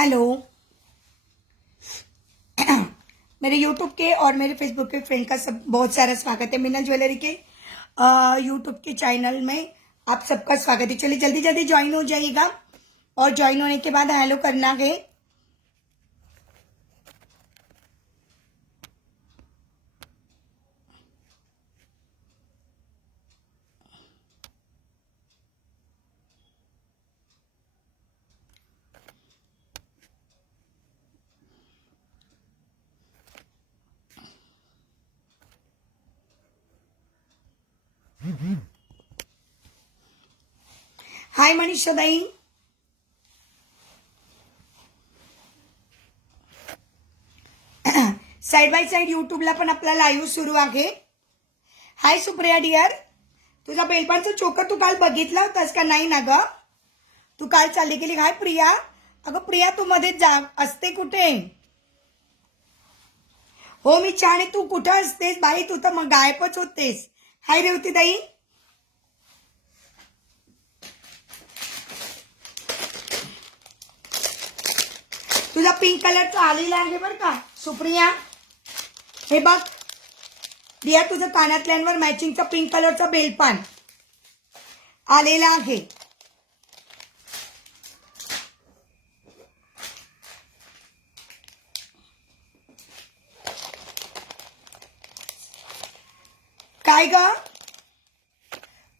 Hello. मेरे YouTube के और मेरे फेसबुक के फ्रेंड का सब बहुत सारा स्वागत है मिन्नल ज्वेलरी के यूट्यूब के चैनल में। आप सबका स्वागत है। चलिए जल्दी जल्दी ज्वाइन हो जाइएगा और ज्वाइन होने के बाद हेलो करना है। हाय मनीषा दाई। साइड बाय साइड यूट्यूबला पण आपला लाईव्ह सुरू आहे। हाय सुप्रिया डियर, तुझा बेलपानचा चोकर तू काल बघितला होतास का नाही ना ग? तू काल चालली गेली। हाय प्रिया। अगं प्रिया तू मध्ये जा असते कुठे? हो मी छान आहे। तू कुठं असतेस बाई? तू तर मग गायबच होतेस। हाय रेवती ताई। तुझा पिंक कलरचा आलेला आहे बरं का सुप्रिया। हे बघ प्रिया, तुझं कानातल्यांवर मॅचिंगचा पिंक कलरचा बेलपान आलेला आहे।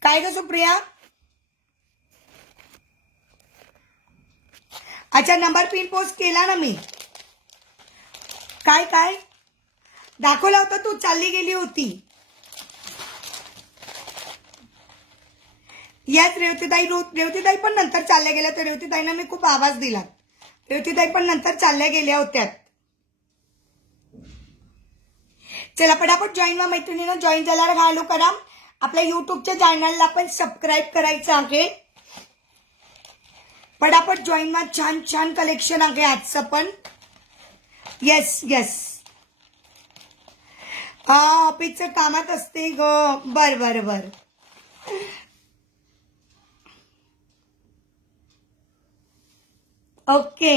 काय ग सुप्रिया? अच्छा नंबर पिन पोस्ट केला ना मी। काय काय दाखवला होता? तू चालली गेली होती। याच रेवतीताई पण नंतर चालल्या गेल्या। तर रेवतीताईंना मी खूप आवाज दिला। रेवतीताई पण नंतर चालल्या गेल्या होत्या। चला पटापट जॉईन व्हा मैत्रिणींनो। जॉईन झाल्यावर हॅलो करा। आपल्या युट्यूबच्या चॅनलला पण सबस्क्राईब करायचं आहे। पटापट जॉईन व्हा। छान छान कलेक्शन आहे आजचं पण। Yes yes. ऑफिसच्या कामात असते ग। बर बर बर। ओके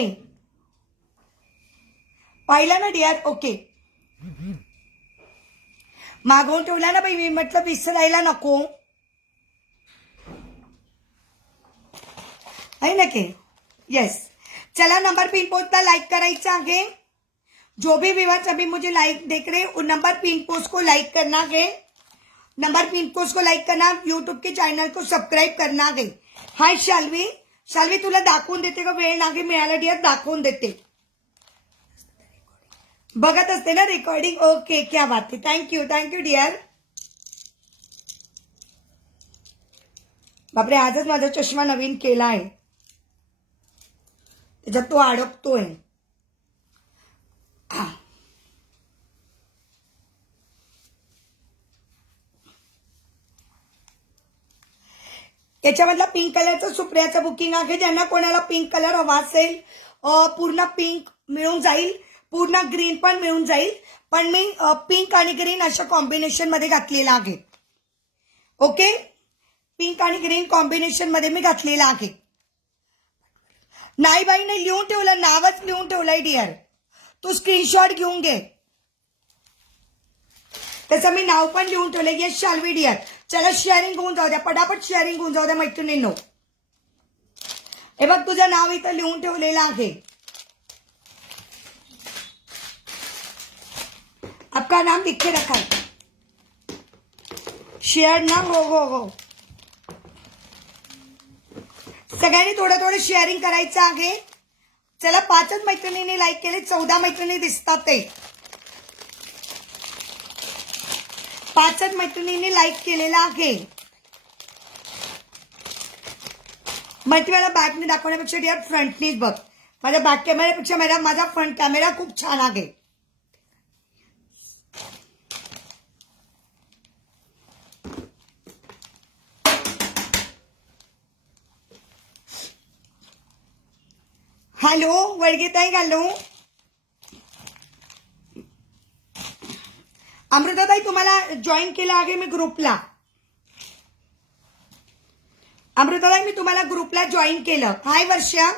पाहिला ना डिअर। ओके मागवून ठेवला ना बाई मी, म्हटलं विसरायला नको है ना के। यस चला नंबर पिन पोस्ट लाइक करायचा है। जो भी व्यूअर्स अभी मुझे लाइक देख रहे हैं उन नंबर पिन पोस्ट को लाइक करना है। नंबर पिन पोस्ट को लाइक करना, यूट्यूब के चॅनल को सबस्क्राईब करना है। हाय शाल्वी। शाल्वी तुला दाखवून देते का? वेळ नाही मिळाला डिअर, दाखवून देते। बघत असते ना रेकॉर्डिंग। ओके क्या बात है। Thank you dear. बापरे आजच माझा चष्मा नवीन केला आहे, त्याच्यात तो अडकतोय। याच्यामधला पिंक कलरचा सुप्रियाचा बुकिंग आहे। ज्यांना कोणाला पिंक कलर हवा असेल पूर्ण पिंक मिळून जाईल, पूर्ण ग्रीन पण मिळून जाईल, पण मी पिंक आणि ग्रीन अशा कॉम्बिनेशन मध्ये घातलेला आहे। ओके पिंक आणि ग्रीन कॉम्बिनेशन मध्ये मी घातलेला आहे। नाही बाई नाही लिहून ठेवलं, नावच लिहून ठेवलंय डिअर। तू स्क्रीनशॉट घेऊन घे, त्याचं मी नाव पण लिहून ठेवलंय। Yes Shalvi dear. चला शेअरिंग होऊन जाऊ द्या, पटापट शेअरिंग होऊन जाऊ द्या मैत्रिणींनो। हे बघ तुझं नाव इथं लिहून ठेवलेलं आहे। आपका नाम लिख के रखा है। शेअर ना हो। सगळ्यांनी थोडं थोडं शेअरिंग करायचं आहे। चला 5च मैत्रिणींनी लाईक केले, 14 मैत्रिणी दिसतात ते। 5च मैत्रिणींनी लाईक केलेला आहे। मैत्रिणीला बॅकने दाखवण्यापेक्षा डिअर फ्रंटनीच बघ। माझ्या बॅक कॅमेऱ्यापेक्षा माझा फ्रंट कॅमेरा खूप छान आहे। हॅलो वळगेताई। हॅलो अमृताताई, तुम्हाला जॉईन केलं आहे मी ग्रुपला। अमृताताई मी तुम्हाला ग्रुपला जॉईन केलं। हाय वर्षा।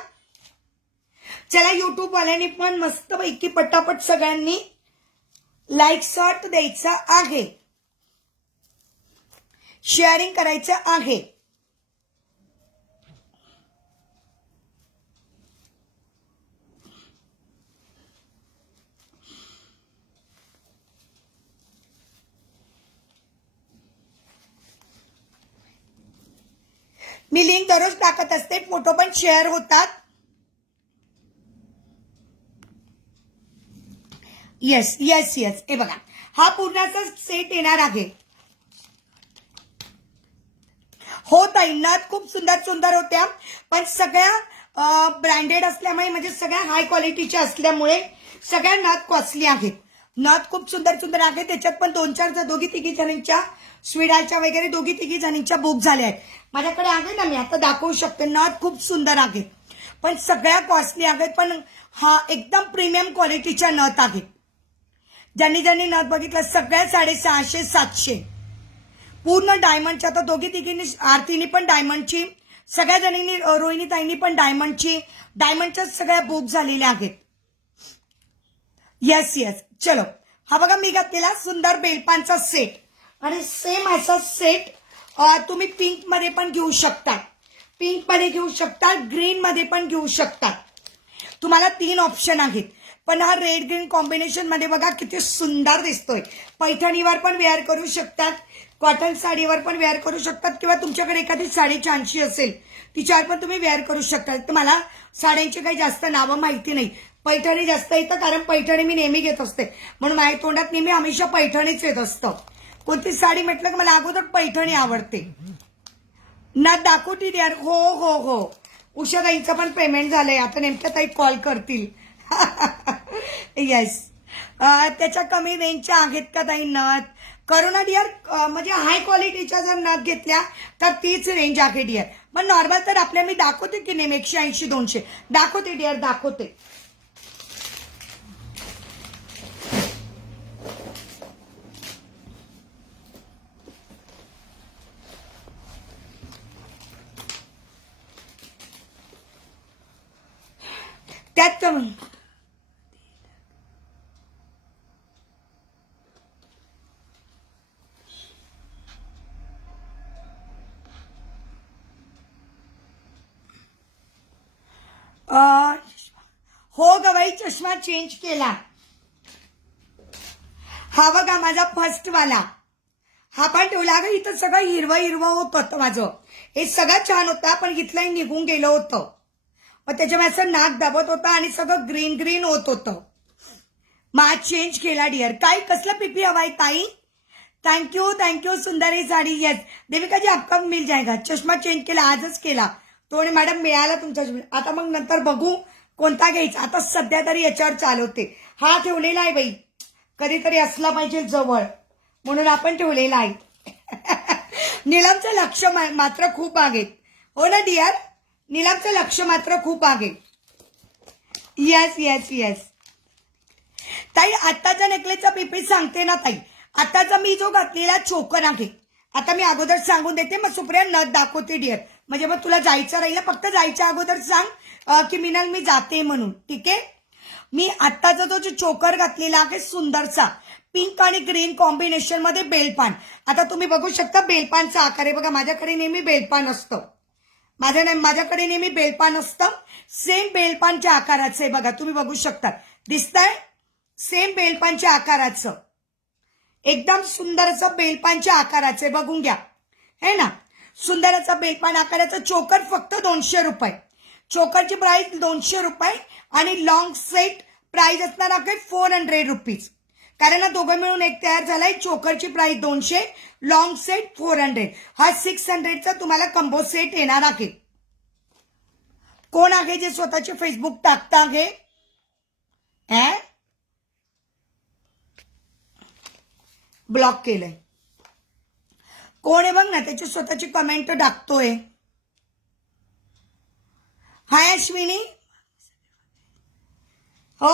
चला युट्यूब वाल्यांनी पण मस्तपैकी पटापट सगळ्यांनी लाईक शॉट द्यायचा आहे, शेअरिंग करायचं आहे. मी लिंक दररोज टाकत असते, फोटो पण शेअर होतात. येस येस येस, हे बघा हा पूर्णाचा सेट येणार आहे. हो ताई, नथ खूप सुंदर सुंदर होत्या, पण सगळ्या ब्रँडेड असल्यामुळे म्हणजे सगळ्या हाय क्वालिटीच्या असल्यामुळे सगळ्या नथ कॉस्टली आहेत. नथ खूप सुंदर सुंदर आहेत, त्याच्यात पण 2-4 दोघी तिघी जणींच्या स्विडालच्या वगैरे दोघी तिघी जणींच्या बुक झाल्या आहेत. माझ्याकडे आहे ना, मी आता दाखवू शकते. नथ खूप सुंदर आहेत, पण सगळ्या कॉस्टली आहेत, पण हा एकदम प्रीमियम क्वालिटीच्या नथ आहेत. ज्यांनी ज्यांनी नथ बघितलं सगळ्या 650-700 पूर्ण डायमंडच्या. आता दोघी तिघींनी, आरतीनी पण डायमंडची, सगळ्या जणींनी, रोहिणी ताईंनी पण डायमंडची, डायमंडच्या सगळ्या बुक झालेल्या आहेत. येस येस, चलो हा बघा मी घातलेला सुंदर बेलपानचा सेट, आणि सेम असा सेट तुम्ही पिंक मध्ये पण घेऊ शकता, पिंक मध्ये घेऊ शकता, ग्रीन मध्ये पण घेऊ शकता. तुम्हाला 3 ऑप्शन आहेत, पण हा रेड ग्रीन कॉम्बिनेशन मध्ये बघा किती सुंदर दिसतोय. पैठणीवर पण वेअर करू शकतात, कॉटन साडीवर पण वेअर करू शकतात, किंवा तुमच्याकडे एखादी साडी छानशी असेल तिच्यावर पण तुम्ही वेअर करू शकता. तर मला साड्यांची काही जास्त नावं माहिती नाही, पैठणी जास्त येतं, कारण पैठणी मी नेहमी घेत असते, म्हणून माझ्या तोंडात नेहमी हमेशा पैठणीच येत असतं. कोणती साडी म्हटलं की मला अगोदर पैठणी आवडते. ना दाखवती यार. हो हो हो, उषाताईचं पण पेमेंट झालंय, आता नेमक्या ताई कॉल करतील. येस, त्याच्या कमी रेंजच्या आहेत का ताई नथ? करुणा डिअर, म्हणजे हाय क्वालिटीच्या जर नथ घेतल्या तर तीच रेंज आहे डिअर, पण नॉर्मल तर आपल्या मी दाखवते की नेहमी 180-200 दाखवते डिअर, दाखवते. त्यात कमी हो गवाई, चष्मा चेंज केला. हा बघा माझा फर्स्ट वाला, हा पण ठेवला ग. इथं सगळं हिरवं हिरवं होत होतं माझं, हे सगळं छान होतं, पण इथलंही निघून गेलं होतं, मग त्याच्यामुळे असं नाक दाबत होतं आणि सगळं ग्रीन ग्रीन होत होतं. मग चेंज केला डिअर. काय कसला पीपी हवाय ताई? थँक्यू थँक्यू, सुंदर ही साडी. येस देविका जी, आपका मिल जाएगा. चष्मा चेंज केला, आजच केला तो, आणि मॅडम मिळाला तुमचा. आता मग नंतर बघू कोणता घ्यायचा, आता सध्या तरी याच्यावर चालवते. हा ठेवलेला आहे बाई, कधीतरी असला पाहिजे जवळ, म्हणून आपण ठेवलेला आहे. नीलमचं लक्ष मात्र खूप आहे. हो ना डिअर, नीलमचं लक्ष मात्र खूप आहे. येस येस येस ताई, आत्ताच्या नेकलेसचा पीपी सांगते ना ताई. आताचा मी जो घातलेला चोकर आहे, आता मी अगोदर सांगून देते, मग सुप्रिया नथ दाखवते डिअर, म्हणजे मग तुला जायचं राहिलं, फक्त जायच्या अगोदर सांग की मिनल मी जाते म्हणून, ठीक आहे. मी आत्ताचा जो चोकर घातलेला आहे सुंदरचा पिंक आणि ग्रीन कॉम्बिनेशन मध्ये बेलपान, आता तुम्ही बघू शकता बेलपानचा आकार आहे बघा. माझ्याकडे नेहमी बेलपान असतं, माझ्याकडे नेहमी बेलपान असतं, सेम बेलपानच्या आकाराचं आहे बघा, तुम्ही बघू शकता, दिसतंय सेम बेलपानच्या आकाराचं, एकदम सुंदर असं बेलपानच्या आकाराचे, बघून घ्या, है ना. सुंदर असं बेलपान आकाराचं चोकर फक्त 200 रुपये. चोकरची प्राइस 200 रुपये, आणि लॉंग सेट प्राइस असणार आहे 400 रुपीज, कारण हा दोघं मिळून एक तयार झालाय. चोकरची प्राइस 200, लॉंग सेट 400. हा 600चा तुम्हाला कंबो सेट येणार आहे. कोण आहे जे स्वतःचे फेसबुक टाकता आहे? ब्लॉक केलंय कोण आहे बघ ना, त्याची स्वतःची कमेंट टाकतोय. हाय अश्विनी. हो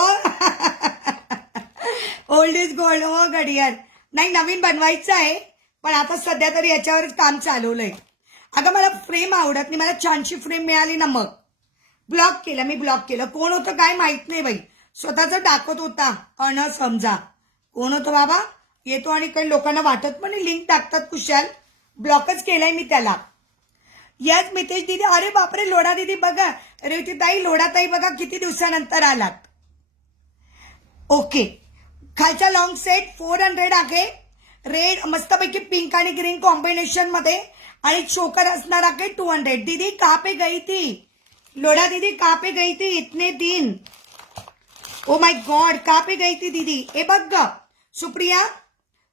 ओल्ड इज गोल्ड. हो घडियाळ नाही, नवीन बनवायचं आहे, पण आता सध्या तरी याच्यावरच काम चालवलंय. अगं मला फ्रेम आवडत नाही, मला छानशी फ्रेम मिळाली ना मग ब्लॉक केलं, मी ब्लॉक केलं. कोण होतं काय माहित नाही बाई, स्वतःच टाकत होता समजा कोण होतं बाबा. येतो आणि काही लोकांना वाटत पण लिंक टाकतात कुशाल. ब्लॉकच केलाय मी त्याला. यस मितेश दीदी, अरे बापरे लोढा दीदी बघा, रेवती ताई लोढा ताई बघा किती दिवसानंतर आलात. ओके, खालचा लॉंग सेट 400 आहे. रेड मस्तपैकी पिंक आणि ग्रीन कॉम्बिनेशन मध्ये आणि चोकर असणार आहे 200. दीदी कहाँ पे गई थी लोढ़ा दीदी, कहाँ पे गई थी इतने दिन. ओ माय गॉड, कहाँ पे गई थी दीदी. हे बघ ग सुप्रिया,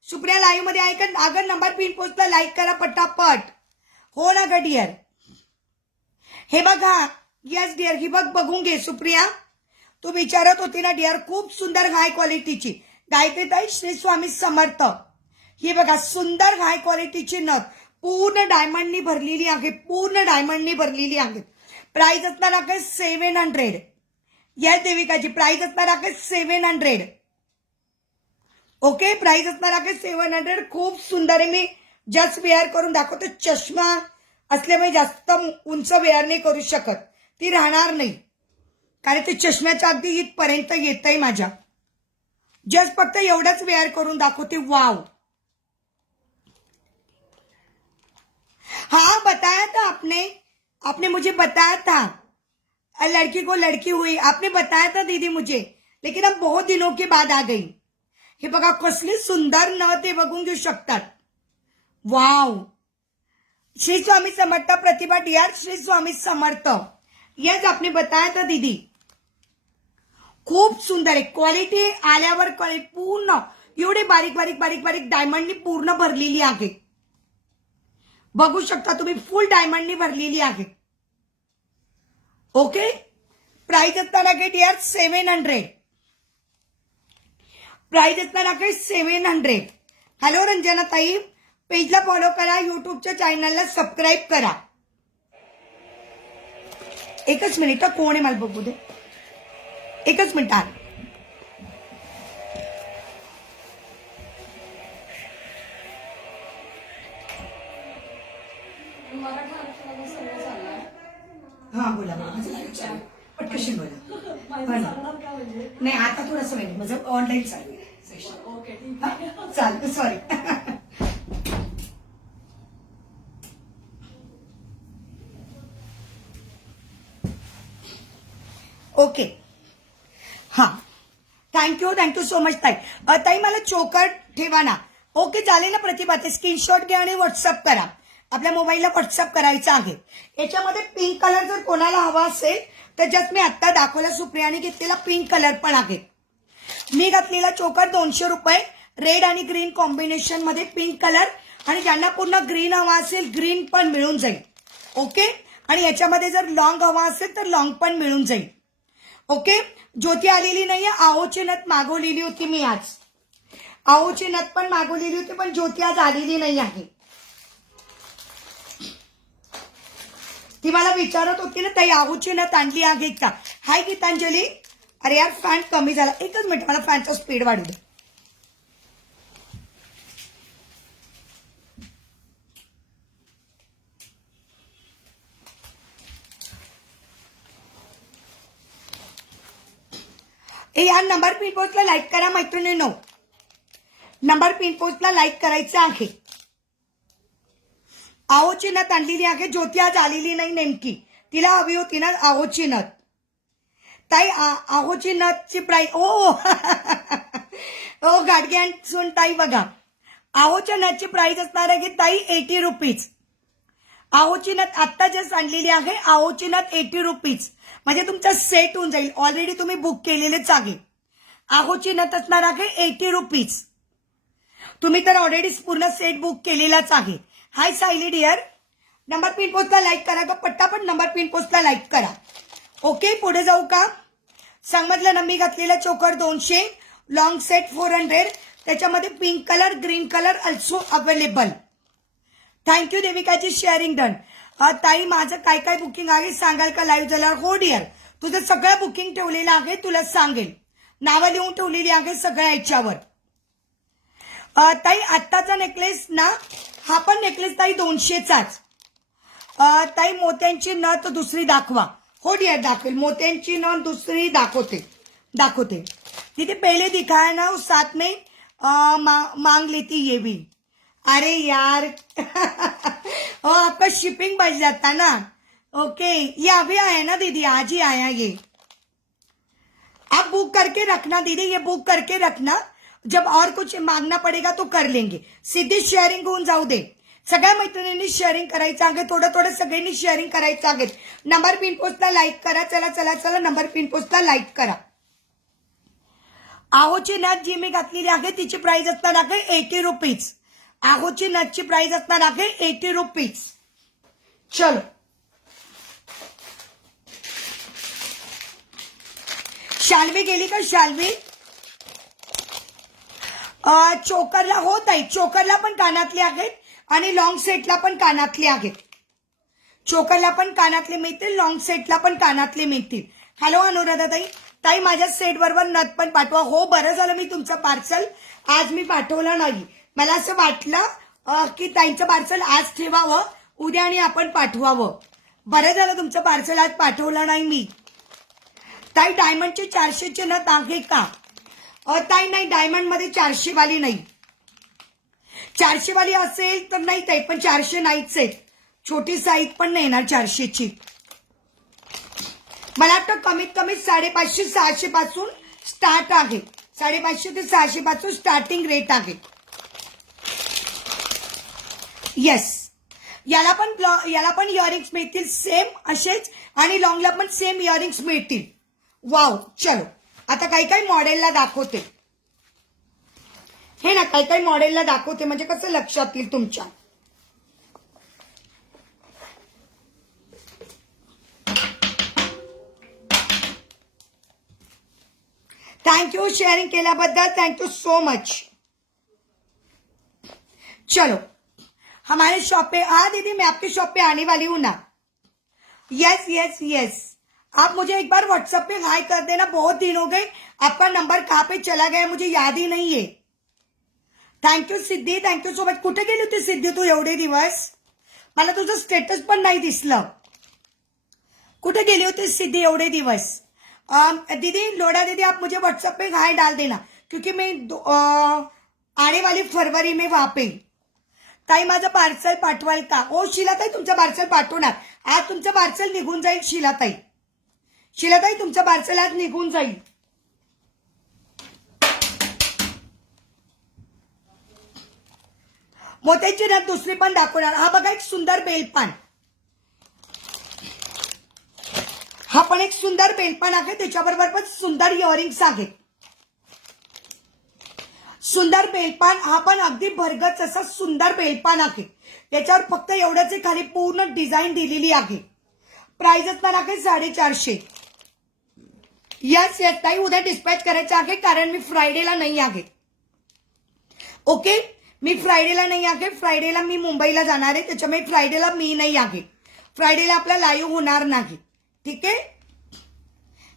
सुप्रिया लाईव्ह मध्ये आहे का. अगर नंबर पिन पोस्टला लाईक करा पटापट. हो ना ग डिअर. हे बघा, यस डिअर, ही बघ बघून घे सुप्रिया. तू विचारत होती ना डिअर, खूप सुंदर हाय क्वालिटीची. गायत्री ताई श्री स्वामी समर्थ. ही बघा सुंदर हाय क्वालिटीची नथ, पूर्ण डायमंडनी भरलेली आहे, पूर्ण डायमंडनी भरलेली आहे. प्राइस असणार आहे 700. यस देविकाची, प्राइस असणार आहे 700. ओके, प्राइस असणार आहे 700. खूप सुंदर आहे. मी जस्ट वेअर करून दाखवतो. चष्मा असल्यामुळे जास्त उंच वेअर नाही करू शकत, ती राहणार नाही कारण ते चष्म्याच्या अगदी इथपर्यंत येतंय माझ्या. जस्ट फक्त एवढंच वेअर करून दाखवते. वाव, हाँ बताया था आपने, आपने मुझे बताया था लड़की को लड़की हुई, आपने बताया था दीदी मुझे, लेकिन अब बहुत दिनों के बाद आ गई. हे बघा कसली सुंदर नथ आहे, बघून घेऊ शकतात. वाव, श्री स्वामी समर्थ प्रतिभा डियर, श्री स्वामी समर्थ. यस आपने बताया था दीदी. खूप सुंदर आहे क्वालिटी. आल्यावर क्वालिटी पूर्ण एवढे बारीक बारीक बारीक बारीक डायमंडनी पूर्ण भरलेली आहे. बघू शकता तुम्ही, फुल डायमंडनी भरलेली आहे. ओके, प्राइस असणार आहे डिअर 700. प्राइस असणार आहे 700. हॅलो रंजना ताई, पेजला फॉलो करा, युट्यूबच्या चॅनलला सबस्क्राईब करा. एकच मिनिट, कोण आहे मला बघू दे, एकच मिनिट. हा बोला बोला, पटकशी बोला. नाही आता थोडंसं वेळ, माझं ऑनलाईन चालू आहे. चालतं, सॉरी. ओके, हा, थँक्यू सो मच ताई. ताई मला चोकर ठेवा ना. ओके चालेल ना प्रतिभा, ते स्क्रीनशॉट घ्या आणि व्हॉट्सअप करा. आपल्या मोबाईलला व्हॉट्सअप करायचं आहे. याच्यामध्ये पिंक कलर जर कोणाला हवा असेल तर जस्ट मी आता दाखवला, सुप्रियाने घेतलेला पिंक कलर पण आहे. मी घातलेला चोकर 200 रुपये. रेड आणि ग्रीन कॉम्बिनेशन मध्ये पिंक कलर, आणि ज्यांना पूर्ण ग्रीन हवा असेल ग्रीन पण मिळून जाईल. ओके, आणि याच्यामध्ये जर लॉंग हवा असेल तर लॉंग पण मिळून जाईल. ओके, ज्योती आलेली नाहीये. आहोची नथ मागवलेली होती मी आज. आहोची नथ पण मागवलेली होती, पण ज्योती आज आलेली नाही आहे. ती मला विचारत होती ना ताई आहोची नथ आणली आहे का. हाय गीतांजली. अरे यार फॅन कमी झाला, एकच मिनिट, मला फॅनचा स्पीड वाढू दे. यार नंबर पिन पोस्टला लाईक करा मैत्रिणींनो. नंबर पिन पोस्टला लाईक करायचं आहे. आहोची नथ आणलेली आहे. ज्योती आज आलेली नाही नेमकी, तिला हवी होती ना आहोची नथ. ताई आहोची नथची प्राइस ओ गाडगे सुन ताई बघा, आहोच्या नथची प्राइस असणार आहे की ताई 80 रुपीज. आहोची नथ आत्ता जस्ट आणलेली आहे. आहोची नथ 80 रुपीज म्हणजे तुमचा सेट होऊन जाईल. ऑलरेडी तुम्ही बुक केलेलेच आहे. आहोची नथ असणार आहे 80 रुपीज. तुम्ही तर ऑलरेडी पूर्ण सेट बुक केलेलाच आहे. Hi Sayali dear, number pin पोस्टला लाईक करा का पट्टापट. नंबर पिन पोस्टला लाईक करा. ओके, पुढे जाऊ का. सांगितलं ना, मी घातलेला चोकर 200, लॉंग सेट 400, त्याच्यामध्ये pink colour green colour also available. Thank you देविकाची शेअरिंग डन. ताई माझं काय काय बुकिंग आहे सांगाल का लाईव्ह झाल्यावर. हो डिअर, तुझं सगळं बुकिंग ठेवलेलं आहे, तुला सांगेल. नावं लिहून ठेवलेली आहे सगळ्या याच्यावर. ताई आत्ताचा नेकलेस ना, हा पण नेकलेस ताई 200चाच. ताई मोत्यांची नथ दुसरी दाखवा. हो डियर दाखवेल, मोत्यांची ना दुसरी दाखवते दीदी। पहले दिखाया ना उस साथ में मांग लेती ये भी। अरे यार ओ आपका शिपिंग बच जाता ना। ओके ये अभी आया ना दीदी, आज ही आया ये। आप बुक करके रखना दीदी, ये बुक करके रखना, जब और कुछ मागना पडेगा तो कर लेंगे। सिद्धी शेअरिंग होऊन जाऊ दे, सगळ्या मैत्रिणींनी शेअरिंग करायचं आहे, थोडं सगळ्यांनी शेअरिंग करायचं आहे। नंबर पिन पोस्टला लाईक करा, चला नंबर पिन पोस्टला लाईक करा। आहोची नथ जी मी घातलेली आहे तिची प्राइस असणार आहे 80 रुपीज। आहोची नथची प्राइस असणार आहे 80 रुपीज। चलो शाल्वी गेली का शाल्वी? चोकरला होत आहे, चोकरला पण कानातले आहेत आणि लॉंग सेटला पण कानातले आहेत। चोकरला पण कानातले मिळतील, लॉंग सेटला पण कानातले मिळतील। हॅलो अनुराधा ताई माझ्या सेट बरोबर नथ पण पाठवा। हो बरं झालं मी तुमचं पार्सल आज मी पाठवलं नाही, मला असं वाटलं की ताईंचं पार्सल आज ठेवावं, उद्या आणि आपण पाठवावं। बरं झालं तुमचं पार्सल आज पाठवलं नाही मी। ताई डायमंडचे 400चे नथ आहे का? ताई नाही, डायमंड मध्ये 400 वाली नाही। 400 वाली असेल तर नाही ताई, पण 400 नाहीच आहेत, छोटी साईज पण नाही येणार 400ची। मला वाटतं कमीत कमी 550-600 पासून स्टार्ट आहे, 550 ते 600 पासून स्टार्टिंग रेट आहे। येस याला पण इयरिंग्स मिळतील सेम असेच, आणि लॉंगला पण सेम इयरिंग्स मिळतील। वाव चलो आता काही मॉडेलला दाखवते, हे ना काही मॉडेलला दाखवते म्हणजे कसं लक्षात येईल तुमच्या। थैंक यू शेयरिंग केल्याबद्दल, थैंक यू सो मच। चलो हमारे शॉप पे, हाँ दीदी मैं आपके शॉप पे आने वाली हूँ ना। यस आप मुझे एक बार व्हाट्सएप पे हाई कर देना, बहुत दिन हो गए, आपका नंबर कहाँ पे चला गया मुझे याद ही नहीं है। थँक्यू सिद्धी, थँक्यू सो मच। कुठे गेली होती सिद्धी तू एवढे दिवस? मला तुझं स्टेटस पण नाही दिसलं, कुठे गेली होती सिद्धी एवढे दिवस? दीदी लोड़ा दीदी आप मुझे व्हाट्सएप पे हाई डाल देना, क्योंकि मैं आने वाली फरवरी में वहां पे। ताई माझं पार्सल पाठवाल का? ओ शिलाताई तुमचं पार्सल पाठवणार, आज तुमचं पार्सल निघून जाईल शिलाताई, शिलाताई तुमचं पार्सल आज निघून जाईल। मोत्याची नथ दुसरी पण दाखवणार। हा बघा एक सुंदर बेलपान, हा पण एक सुंदर बेलपान आहे, त्याच्याबरोबर पण सुंदर इयरिंग्स आहेत। सुंदर बेलपान, हा पण अगदी भरगच असा सुंदर बेलपान आहे, त्याच्यावर फक्त एवढंच खाली पूर्ण डिझाईन दिलेली आहे। प्राइस असणार आहे 450। यस ताई उद्या डिस्पॅच करायचं आहे, कारण मी फ्रायडेला नाही आहे। ओके मी फ्रायडेला नाही आहे, फ्रायडेला मी मुंबईला जाणार आहे, त्याच्यामुळे फ्रायडेला मी नाही आहे, फ्रायडेला आपला लाईव्ह होणार नाही, ठीक आहे,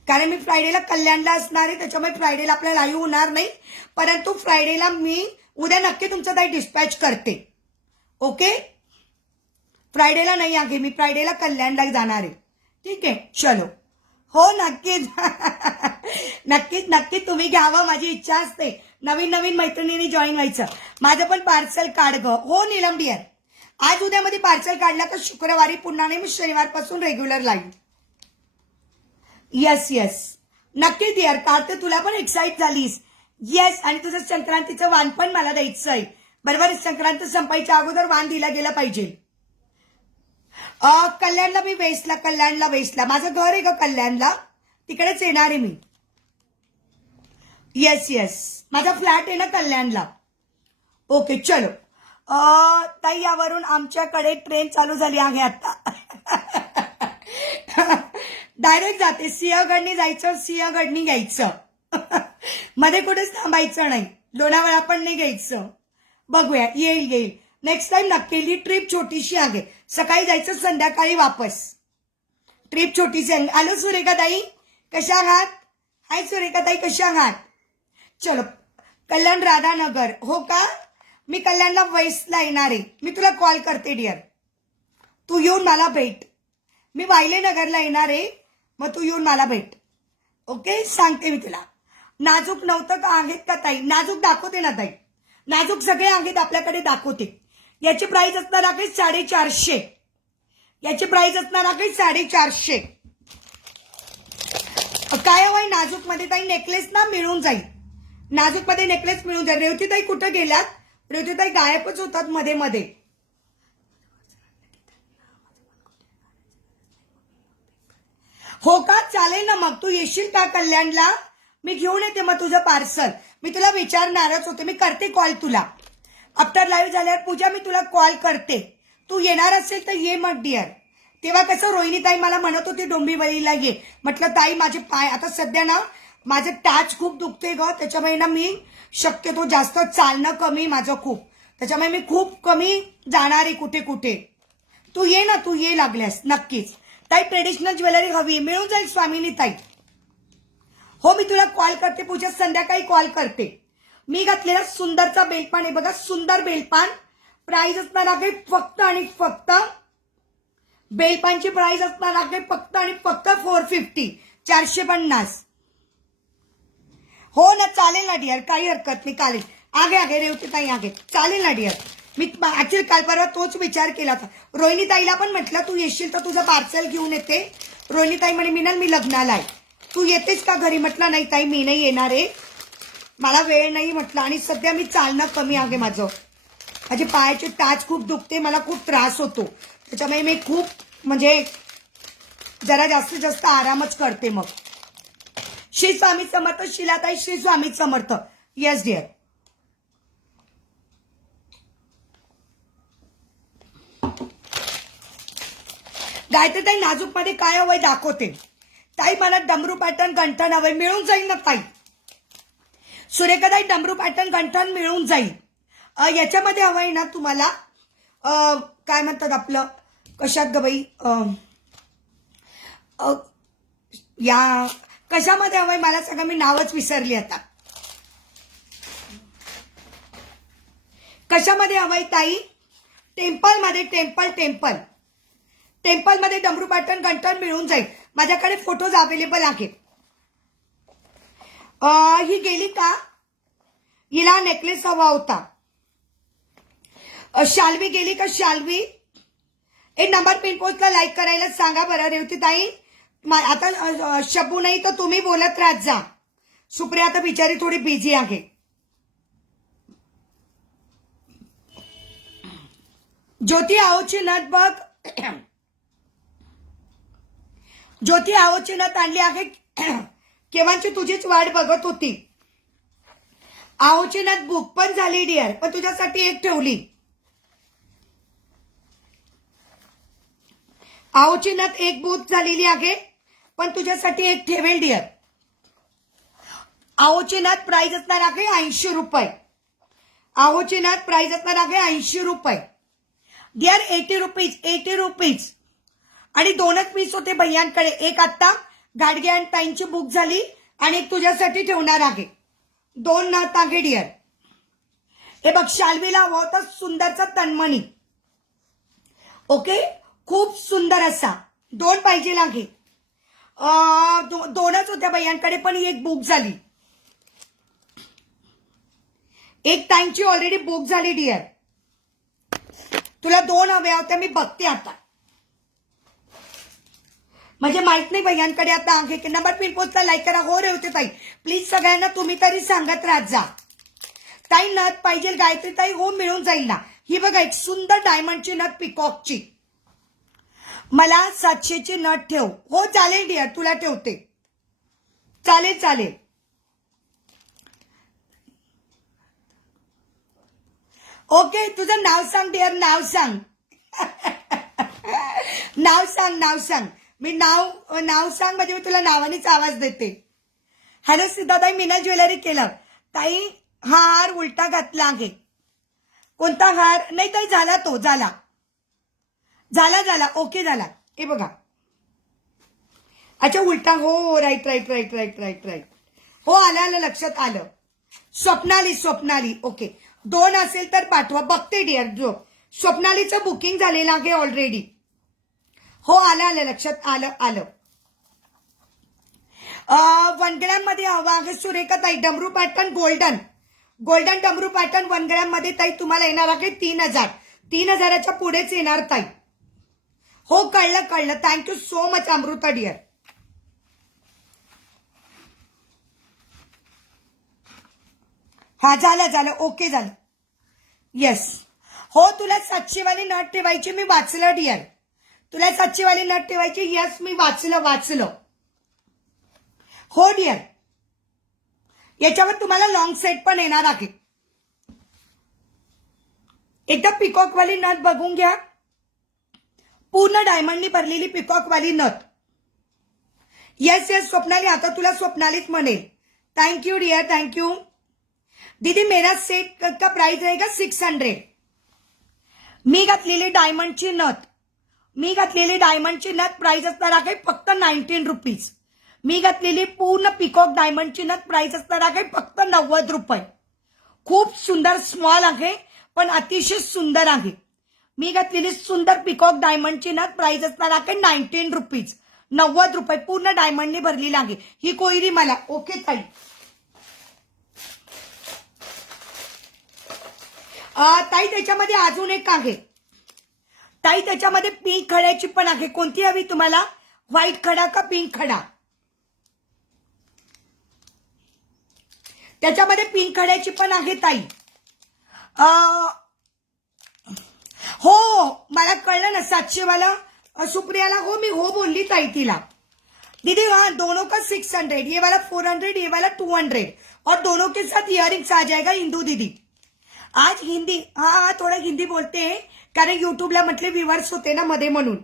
कारण मी फ्रायडेला कल्याणला असणार आहे, त्याच्यामुळे फ्रायडेला आपला लाईव्ह होणार नाही, परंतु फ्रायडेला मी उद्या नक्की तुमचं ताई डिस्पॅच करते। ओके फ्रायडेला नाही आहे मी, फ्रायडेला कल्याणला जाणार आहे, ठीक आहे चलो। हो नक्कीच नक्कीच तुम्ही घ्यावं, माझी इच्छा असते नवीन मैत्रिणींनी जॉईन व्हायचं। माझं पण पार्सल काढ ग। हो नीलम डियर आज उद्यामध्ये पार्सल काढला का शुक्रवारी पुन्हा नाही, मी शनिवारपासून रेग्युलर लाईव्ह। यस नक्की डियर काढते, तुला पण एक्साइट झालीस। येस आणि तुझं संक्रांतीचं वाण पण मला द्यायचं आहे, बरोबर संक्रांत संपायच्या अगोदर वाण दिला गेला पाहिजे। कल्याणला मी वेस्टला माझं घर आहे ग कल्याणला, तिकडेच येणार आहे मी। यस माझा फ्लॅट आहे ना कल्याणला। ओके चलो ताई यावरून आमच्याकडे ट्रेन चालू झाली आहे आता डायरेक्ट जाते, सिंहगडनी जायचं, सिंहगडनी घ्यायचं मध्ये कुठेच थांबायचं नाही, लोणावळा पण नाही घ्यायचं। बघूया येईल नेक्स्ट टाइम नक्की। ही ट्रिप छोटीशी आहे, सकाळी जायचं संध्याकाळी वापस, ट्रिप छोटीशी आहे। आलो सुरेखा ताई कशा आहात? हाय सुरेखा ताई कशा आहात? चलो कल्याण राधानगर, हो का? मी कल्याणला वेस्टला येणार आहे, मी तुला कॉल करते डिअर, तू येऊन मला भेट। मी वायले नगरला येणार आहे, मग तू येऊन मला भेट. ओके, सांगते मी तुला. नाजूक नव्हतं का आहेत का ताई? नाजूक दाखवते ना ताई, नाजूक सगळे आहेत आपल्याकडे दाखवते. याची प्राइस असणार आहे 450. याची प्राइस असणार आहे 450. काय हवंय नाजूक मध्ये ताई? नेकलेस ना मिळून जाईल. नाजूक मध्ये नेकलेस मिळून जाईल. रेवतीताई कुठे गेलात? रेवतीताई गायबच होतात मध्ये मध्ये. हो का? चालेल ना, मग तू येशील का कल्याणला? मी घेऊन येते मग तुझं पार्सल. मी तुला विचारणारच होते. मी करते कॉल तुला आफ्टर लाईव्ह झाल्यावर. पूजा मी तुला कॉल करते. तू येणार असेल तर ये मग डिअर. तेव्हा कसं रोहिणीताई मला म्हणत होती डोंबिवलीला ये. म्हटलं ताई माझे पाय आता सध्या ना माझं टाच खूप दुखते ग, त्याच्यामुळे ना मी शक्यतो जास्त चालणं कमी माझं खूप, त्याच्यामुळे मी खूप कमी जाणार आहे कुठे कुठे. तू ये ना, तू ये लागल्यास नक्कीच. ताई ट्रेडिशनल ज्वेलरी हवी, मिळून जाईल स्वामिनी ताई. हो मी तुला कॉल करते पूजा, संध्याकाळी कॉल करते. मी घातलेला सुंदरचा बेलपान आहे बघा, सुंदर बेलपान. प्राइस असणार आहे फक्त आणि फक्त, बेलपानची प्राइस असणार आहे फक्त आणि फक्त 450, 450. हो ना, चालेल ना डिअर, काही हरकत नाही. चालेल, आगे आगे रेवती ताई आगे, चालेल ना डिअर. मी ऍक्च्युअली काल परवा तोच विचार केला होता. रोहिणी ताईला पण म्हटलं तू येशील तर तुझं पार्सल घेऊन येते. रोहिणी ताई म्हणे मी लग्नाला आहे, तू येतेस का घरी? म्हटलं नाही ताई मी नाही येणार आहे, मला वेळ नाही म्हटलं. आणि सध्या मी चालणं कमी आहे माझं, माझे पायाचे टाच खूप दुखते, मला खूप त्रास होतो, त्याच्यामुळे मी खूप म्हणजे जरा जास्तीत जास्त आरामच करते. मग श्री स्वामी समर्थ शिलाताई, श्री स्वामी समर्थ. Yes dear. गायत्री ताई नाजूक मध्ये काय हवंय दाखवते. ताई मला डमरू पॅटर्न गंठण हवंय, मिळून जाईल ना ताई. सुरेखा ताई डमरू पॅटर्न गंठण मिळून जाईल. याच्यामध्ये हवंय ना तुम्हाला, काय म्हणतात आपलं, कशात ग बाई, या कशामध्ये हवंय मला सगळं, मी नावच विसरली आता. कशामध्ये हवंय ताई? टेम्पल मध्ये, टेम्पल मध्ये डमरू पॅटर्न गंठण मिळून जाईल. माझ्याकडे फोटोज अवेलेबल आहेत. ही गेली का? हिला नेकलेस हवा होता. शाल्वी गेली का? शाल्वी एक नंबर पिन पोस्टला लाईक करायला सांगा बरं रेवती ताई. आता शबू नाही तर तुम्ही बोलत राहत जा. सुप्रिया आता बिचारी थोडी बिझी आहे. ज्योती आओची नथ बघ, ज्योती आओची नथ आणली आहे. केव्हाची तुझीच वाट बघत होती. आओची नथ बुक पण झाली डिअर, पण तुझ्यासाठी एक ठेवली. आओची नथ एक बुक झालेली आहे, पण तुझ्यासाठी एक ठेवेल डिअर. आओची नथ प्राइस असणार आहे 80 रुपये. आओची नथ प्राइस असणार आहे 80 रुपये डिअर. 80 rupees, 80 rupees. आणि दोनच पीस होते भैयांकडे, एक आता गाडगे आणि ताईंची बुक झाली आणि एक तुझ्यासाठी ठेवणार आहे. 2 नथ आहे डिअर. हे बघ शाल्वीला हवा होता सुंदरचा तन्मणी. ओके, खूप सुंदर असा 2 पाहिजे आहे. दोनच होत्या भैयांकडे पण एक बुक झाली. एक ताईंची ऑलरेडी बुक झाली डिअर. तुला 2 हव्या होत्या, मी बघते आता. म्हणजे माहित नाही भैयांकडे आता आहे की. नंबर पिन पोस्टला लाईक करा. हो रेवते ताई प्लीज सगळ्यांना तुम्ही तरी सांगत राहत जा. ताई नथ पाहिजे गायत्री ताई? हो मिळून जाईल ना. ही बघा एक सुंदर डायमंडची नथ पिकॉकची. मला 700ची नथ ठेव. हो चालेल डिअर, तुला ठेवते. चालेल चालेल. ओके, तुझं नाव सांग डिअर, नाव सांग. नाव सांग, नाव सांग. मी नाव सांग म्हणजे मी तुला नावानेच आवाज देते. हॅलो सिद्धाताई, मीना ज्वेलरी केलं. ताई हा हार उलटा घातला आहे. कोणता हार? नाही ताई झाला, तो झाला. ओके झाला. हे बघा, अच्छा उलटा. हो राईट. हो आलं लक्षात आलं. स्वप्नाली. ओके, 2 असेल तर पाठवा. बघते डिअर. जो स्वप्नालीचं बुकिंग झालेलं आहे ऑलरेडी. हो आलं लक्षात आलं. 1 ग्रॅम मध्ये हवा आहे सुरेखा ताई. डमरू पॅटर्न गोल्डन, गोल्डन डमरू पॅटर्न 1 ग्रॅम मध्ये ताई तुम्हाला येणार आहे 3000. 3000च्या पुढेच येणार ताई. हो कळलं कळलं. Thank you so much Amrita dear. हा झालं झालं ओके झालं. येस. हो तुला 700 वाली नट ठेवायची, मी वाचलं डिअर. तुला 700 वाली नट ठेवायची. येस मी वाचलं. हो डिअर. याच्यावर तुम्हाला लॉंग सेट पण येणार आहे. एकदा पिकॉक वाली नथ बघून घ्या. पूर्ण डायमंडनी भरलेली पिकॉक वाली नथ. Yes yes Swapnali. आता तुला स्वप्नालीच म्हणेल. Thank you dear thank you. दीदी मेरा सेट का प्राइस रहेगा 600. मी घातलेली डायमंडची नथ प्राइस असणार आहे फक्त 19 रुपीज. मी घातलेली पूर्ण पिकॉक डायमंडची नथ प्राइस असणार आहे फक्त 90 रुपये. खूप सुंदर स्मॉल आहे पण अतिशय सुंदर आहे. मी घातलेली सुंदर पिकॉक डायमंडची नथ प्राइस असणार आहे 19 रुपीज. 90 रुपये पूर्ण डायमंडने भरलेली आहे ही कोयरी मला. ओके ताई. ताई त्याच्यामध्ये अजून एक आहे ताई. त्याच्यामध्ये पिंक खड्याची पण आहे. कोणती हवी तुम्हाला? व्हाईट खडा का पिंक खडा? त्याच्यामध्ये पिंक खड्याची पण आहे ताई. हो मला कळलं ना 700 वाला सुप्रियाला. हो मी हो बोलली ताई तिला. दीदी हाँ दोनों का 600. ये वाला 400 ये वाला 200 और दोनों के साथ इयरिंग्स आ जाएगा इंदू दीदी. आज हिंदी हाँ थोड़ा हिंदी बोलते हैं कारण यूट्यूबला म्हटले व्यूअर्स होते ना मध्ये म्हणून.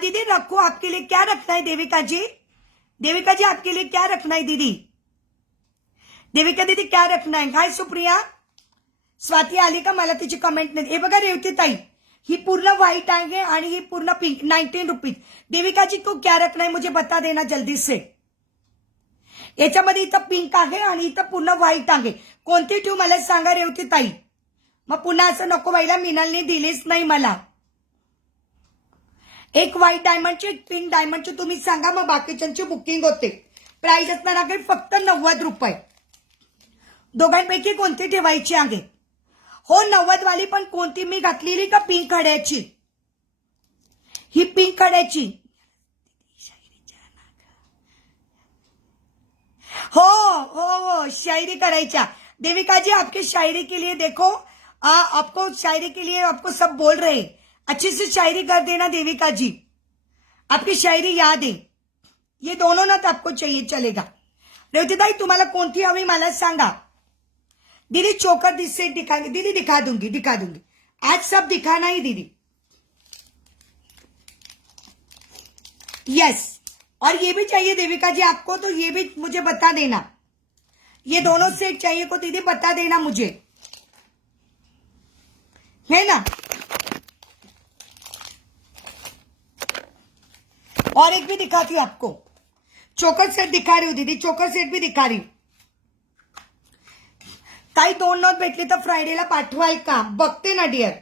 दीदी रखो आपके लिए क्या रखना है देविका जी? देविका जी आपके लिए क्या रखना है दीदी? देविका दीदी क्या रखना है? हाय सुप्रिया. स्वाती आली का? मला तिची कमेंट नाही. हे बघा रेवती ताई ही पूर्ण व्हाइट आहे आणि ही पूर्ण पिंक. 19 रुपीज. देविका जी को क्या रखना है मुझे बता देना जल्दी से. याच्यामध्ये इथं पिंक आहे आणि इथं पूर्ण व्हाईट आहे. कोणती ठेवू मला सांगा रेवती ताई. मग पुन्हा असं नको व्हायला मिनलने दिलीच नाही मला. एक व्हाईट डायमंडची एक पिंक डायमंडची तुम्ही सांगा मग बाकीच्यांची बुकिंग होते. प्राइस असणार आहे फक्त 90 रुपये. दोघांपैकी कोणती ठेवायची आहे? हो 90 वाली पण कोणती मी घातलेली का पिंक खड्याची? ही पिंक खड्याची. हो हो हो शायरी करायच्या. देविका जी आपकी शायरी के लिए देखो आपको शायरी के लिए आपको सब बोल रहे हैं. अच्छी से शायरी कर देना देविका जी. आपकी शायरी याद है. ये दोनों ना तो आपको चाहिए चलेगा. रेवतीताई तुम्हाला कोणती हवी मला सांगा. दीदी चोकर दिस से दिखाएंगे. दीदी दिखा दूंगी आज सब दिखाना ही दीदी. यस और ये भी चाहिए देविका जी आपको तो ये भी मुझे बता देना. ये दोनों सेट चाहिए को दीदी बता देना मुझे है ना. और एक भी दिखाती हूँ आपको. चोकर सेट दिखा रही हूँ दीदी. चोकर सेट भी दिखा रही हूँ. ताई 2 नोट भेटली तर फ्रायडेला पाठवाल का? बघते ना डिअर.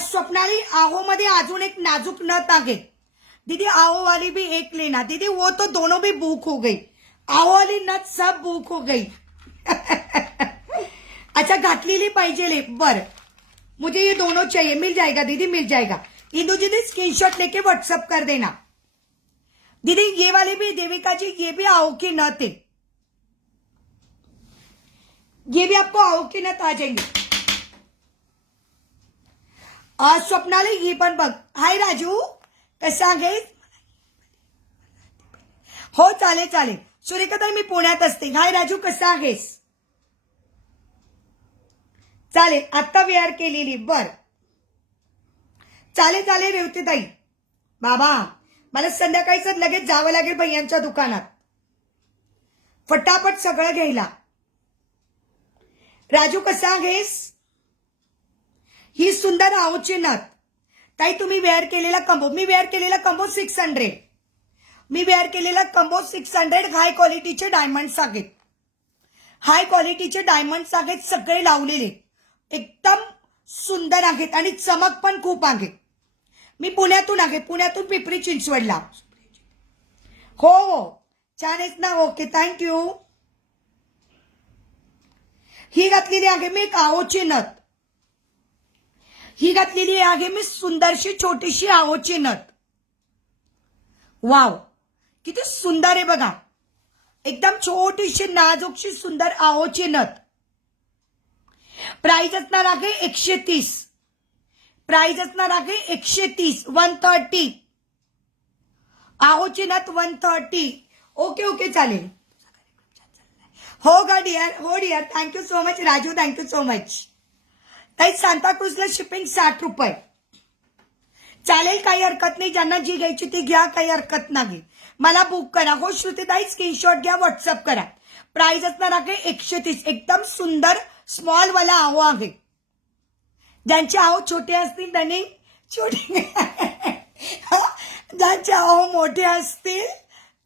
स्वप्नाली आहो मध्ये अजून एक नाजूक नथ आहे दीदी. आओ वाली भी एक लेना दीदी. वो तो दोनों भी बुक हो गई. आओ वाली नथ सब बुक हो गई. अच्छा घातलेली पाहिजे. बर मुझे ये दोनों चाहिए. मिल जाएगा दीदी मिल जाएगा. इंदू दीदी स्क्रीनशॉट लेके व्हाट्सएप कर देना. दीदी ये वाली भी देविका जी ये भी आओ की नथ है. ये भी आपको आओ की नथ आ जाएंगे. स्वप्नाली ही पण बघ. हाय राजू कसा आहेस? हो चालेल चालेल. सुरेखाताई मी पुण्यात असते. हाय राजू कसा आहेस? चालेल आत्ता वेअर केलेली. बर चालेल चालेल रेवतीताई. बाबा मला संध्याकाळीच लगेच जावं लागेल भैयांच्या दुकानात फटाफट सगळं घ्यायला. राजू कसा आहेस? ही सुंदर आओची नथ ताई तुम्ही वेअर केलेला कंबो. मी वेअर केलेला कंबो 600. मी वेअर केलेला कंबो 600. हाय क्वालिटीचे डायमंड्स आहेत. हाय क्वालिटीचे डायमंड्स आहेत सगळे लावलेले एकदम सुंदर आहेत आणि चमक पण खूप आहे. मी पुण्यातून आहे, पुण्यातून पिंपरी चिंचवडला. हो हो छान आहेस ना. Okay thank you. ही घातलेली आहे मी एक आहोची नथ. ही घातलेली आहे मी सुंदरशी छोटीशी आहोची नथ. वाव किती सुंदर आहे बघा. एकदम छोटीशी नाजूकशी सुंदर आहोची नथ. प्राइस असणार आहे 130. प्राइस असणार आहे 130. 130. आहोची नथ 130. ओके ओके चालेल. हो गा डिअर. हो dear. Thank you so much Raju. Thank you so much. ताई सांताक्रूजला शिपिंग 60 रुपये. चालेल काही हरकत नाही. ज्यांना जी घ्यायची ती घ्या, काही हरकत नाही. मला बुक करा. हो श्रुतीताई स्क्रीनशॉट घ्या, व्हॉट्सअप करा. प्राइस असणार आहे 130. एकदम सुंदर स्मॉल वाला आहो आहे. ज्यांचे आहो छोटे असतील त्यांनी छोटे ज्यांचे आहो मोठे असतील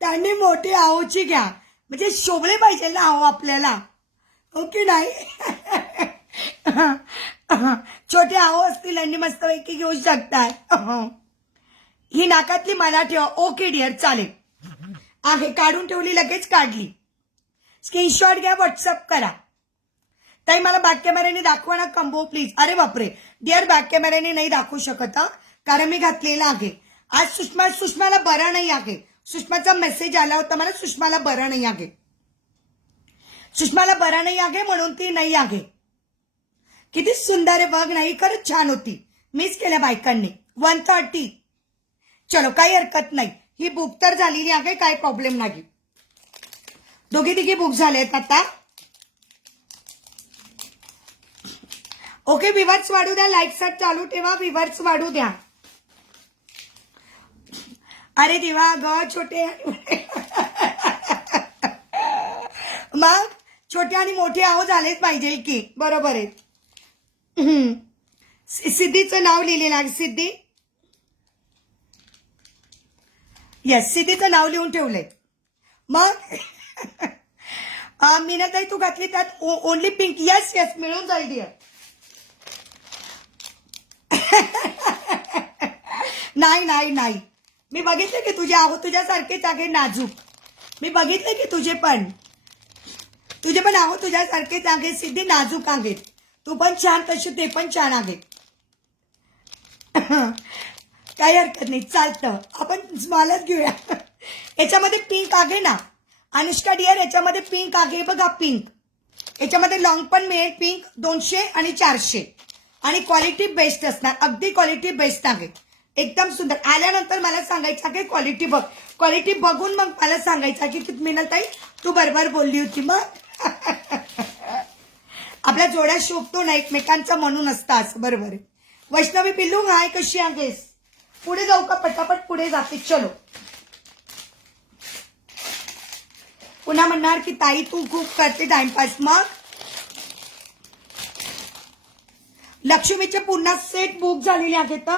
त्यांनी मोठे आहोची घ्या. म्हणजे शोभले पाहिजे ना आहो आपल्याला. ओके नाही छोटे आहो असतील यांनी मस्तपैकी घेऊ शकतात. ही नाकातली मला ठेवा. ओके डिअर चालेल. आहे काढून ठेवली, लगेच काढली. स्क्रीनशॉट घ्या, व्हॉट्सअप करा. ताई मला बॅक कॅमेऱ्याने दाखवा ना कंबो प्लीज. अरे बापरे डिअर बॅक कॅमेऱ्याने नाही दाखवू शकत हा, कारण मी घातलेला आहे. आज सुषमाला बरं नाही आहे. सुषमाचा मेसेज आला होता मला, सुषमाला बरं नाही आहे. सुषमाला बरं नाही आहे म्हणून ती नाही आहे. किती सुंदर आहे बघ. नाही खरंच छान होती. मिस केल्या बायकांनी. 130. चलो काही हरकत नाही. ही बुक तर झालेली आहे, काही प्रॉब्लेम नाही. दोघी तिघी बुक झालेत आता. ओके विवर्स वाढू द्या. लाईट सेट चालू ठेवा. विवर्स वाढू द्या. अरे देवा ग छोटे मग छोटे आणि मोठे आहो झालेच पाहिजे की. बरोबर आहे. सिद्धीचं नाव लिहिलेलं आहे. सिद्धी. येस सिद्धीचं नाव लिहून ठेवलंय. मग मीनाताई तू घातली त्यात ओनली पिंक. येस येस मिळून जाईल डिअर. नाही नाही नाही मी बघितले की तुझे आहो तुझ्यासारखेच आहे नाजूक. मी बघितले की तुझे पण आहो तुझ्यासारखेच आहे. सिद्धी नाजूक आहेत. तू पण छान तशी ते पण छान आहेत. काही हरकत नाही चालतं. आपण स्मॉलच घेऊया. याच्यामध्ये पिंक आहे ना अनुष्का डिअर. याच्यामध्ये पिंक आहे बघा पिंक. याच्यामध्ये लॉंग पण मिळेल पिंक. 200 आणि 400 आणि क्वालिटी बेस्ट असणार. अगदी क्वालिटी बेस्ट आहे. एकदम सुंदर. आल्यानंतर मला सांगायचं आहे क्वालिटी बघ. क्वालिटी बघून मग मला सांगायचं की मीनाताई तू बरोबर बोलली होती. मग आपल्या जोड्या शोभतो ना एकमेकांचा म्हणून असतं असं. बरोबर आहे. वैष्णवी पिल्लू हाय कशी आहेस. पुढे जाऊ का पटापट पुढे जाते. चलो. पुन्हा म्हणणार की ताई तू खूप करते टाइमपास. मग लक्ष्मीचे पुन्हा सेट बुक झालेले आहेत.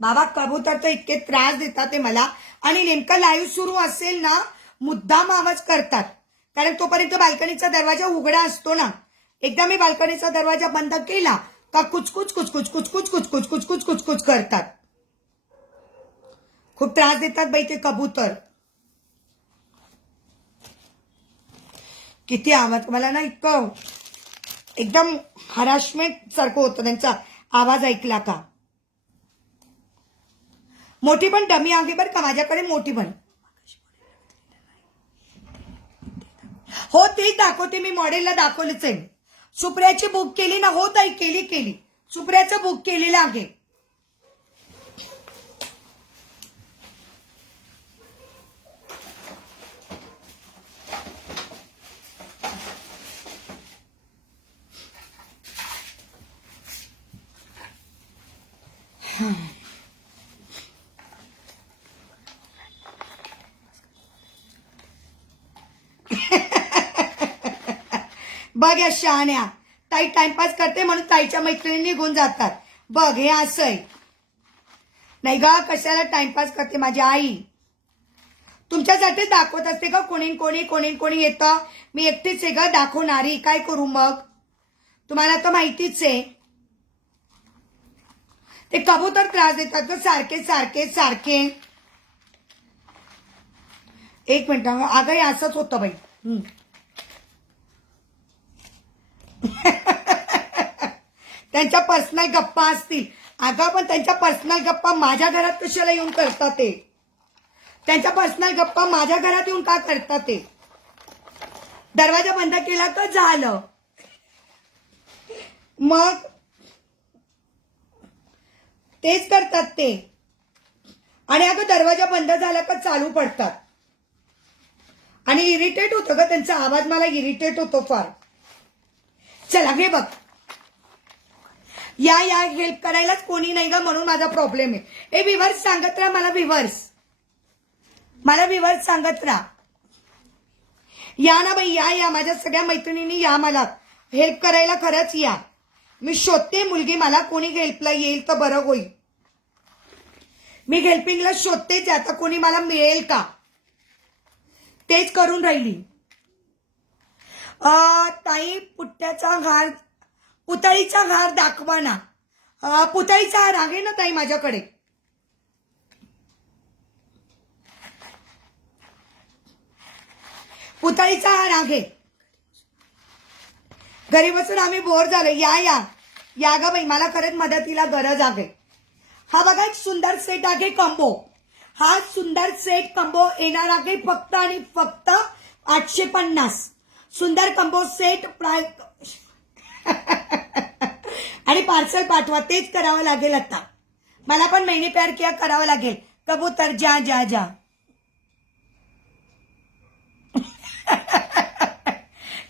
बाबा कबूतर तर इतके त्रास देतात ते मला. आणि नेमका लाईव्ह सुरू असेल ना मुद्दाम आवाज करतात, कारण तोपर्यंत बाल्कनीचा दरवाजा उघडा असतो ना. एकदा मी बाल्कनीचा दरवाजा बंद केला का कुचकुच कुचकुच कुचकुच कुचकुच कुचकुच कुचकुच करतात. खूप त्रास देतात बाई ते कबूतर. किती आवाज मला ना इतकं एकदम हरासमेंट सारखं होतं त्यांचा आवाज ऐकला का. मोठी पण डमी आहे बरं का माझ्याकडे. मोठी पण हो तेच दाखवते मी. मॉडेलला दाखवलेच आहे. सुप्रियाची बुक केली ना. हो ताई केली. सुप्रियाचं बुक केलेलं आहे. बघ या शहाण्या. ताई टाइमपास करते म्हणून ताईच्या मैत्रिणी निघून जातात. बघ हे असं आहे. नाही ग कशाला टाइमपास करते माझी आई. तुमच्यासाठी दाखवत असते ग. कोणी येतं. मी एकटीच आहे ग दाखवणारी. काय करू मग. तुम्हाला तर माहितीच आहे. ते कबूतर त्रास देतात ग सारखे सारखे सारखे. एक मिनिट अगं हे असंच होतं बाई. त्यांच्या पर्सनल गप्पा असतील अगं, पण त्यांच्या पर्सनल गप्पा माझ्या घरात कशाला येऊन करतात ते? त्यांच्या पर्सनल गप्पा माझ्या घरात येऊन का करतात ते? दरवाजा बंद केला तर झालं. मग तेच करतात ते. आणि अगं दरवाजा बंद झाला का चालू पडतात. आणि इरिटेट होतं ग त्यांचा आवाज, मला इरिटेट होतो फार. चला हे बघ, या हेल्प करायलाच कोणी नाही ग, म्हणून माझा प्रॉब्लेम आहे. ए व्हिवर्स सांगत राहा मला, मला व्हिवर्स सांगत राहा. या ना बाई, या माझ्या सगळ्या मैत्रिणींनी या, मला हेल्प करायला खरंच या. मी शोधते मुलगी, मला कोणी हेल्पला येईल तर बरं होईल. मी हेल्पिंगला शोधतेच, आता कोणी मला मिळेल का तेच करून राहिली. ताई पुतळीचा हार दाखवा ना. पुतळीचा हार आहे ना ताई माझ्याकडे. पुतळीचा हार आहे. घरी बसून आम्ही बोर झालो. या ग बाई, मला खरंच मदतीला गरज आहे. हा बघा एक सुंदर सेट आहे कंबो. हा सुंदर सेट कंबो येणार आहे फक्त आणि फक्त 850. सुंदर कंबो सेट प्राइस. आणि पार्सल पाठवा, तेच करावं लागेल आता. मला पण मैंने प्यार किया करावं लागेल. कबूतर जा जा जा.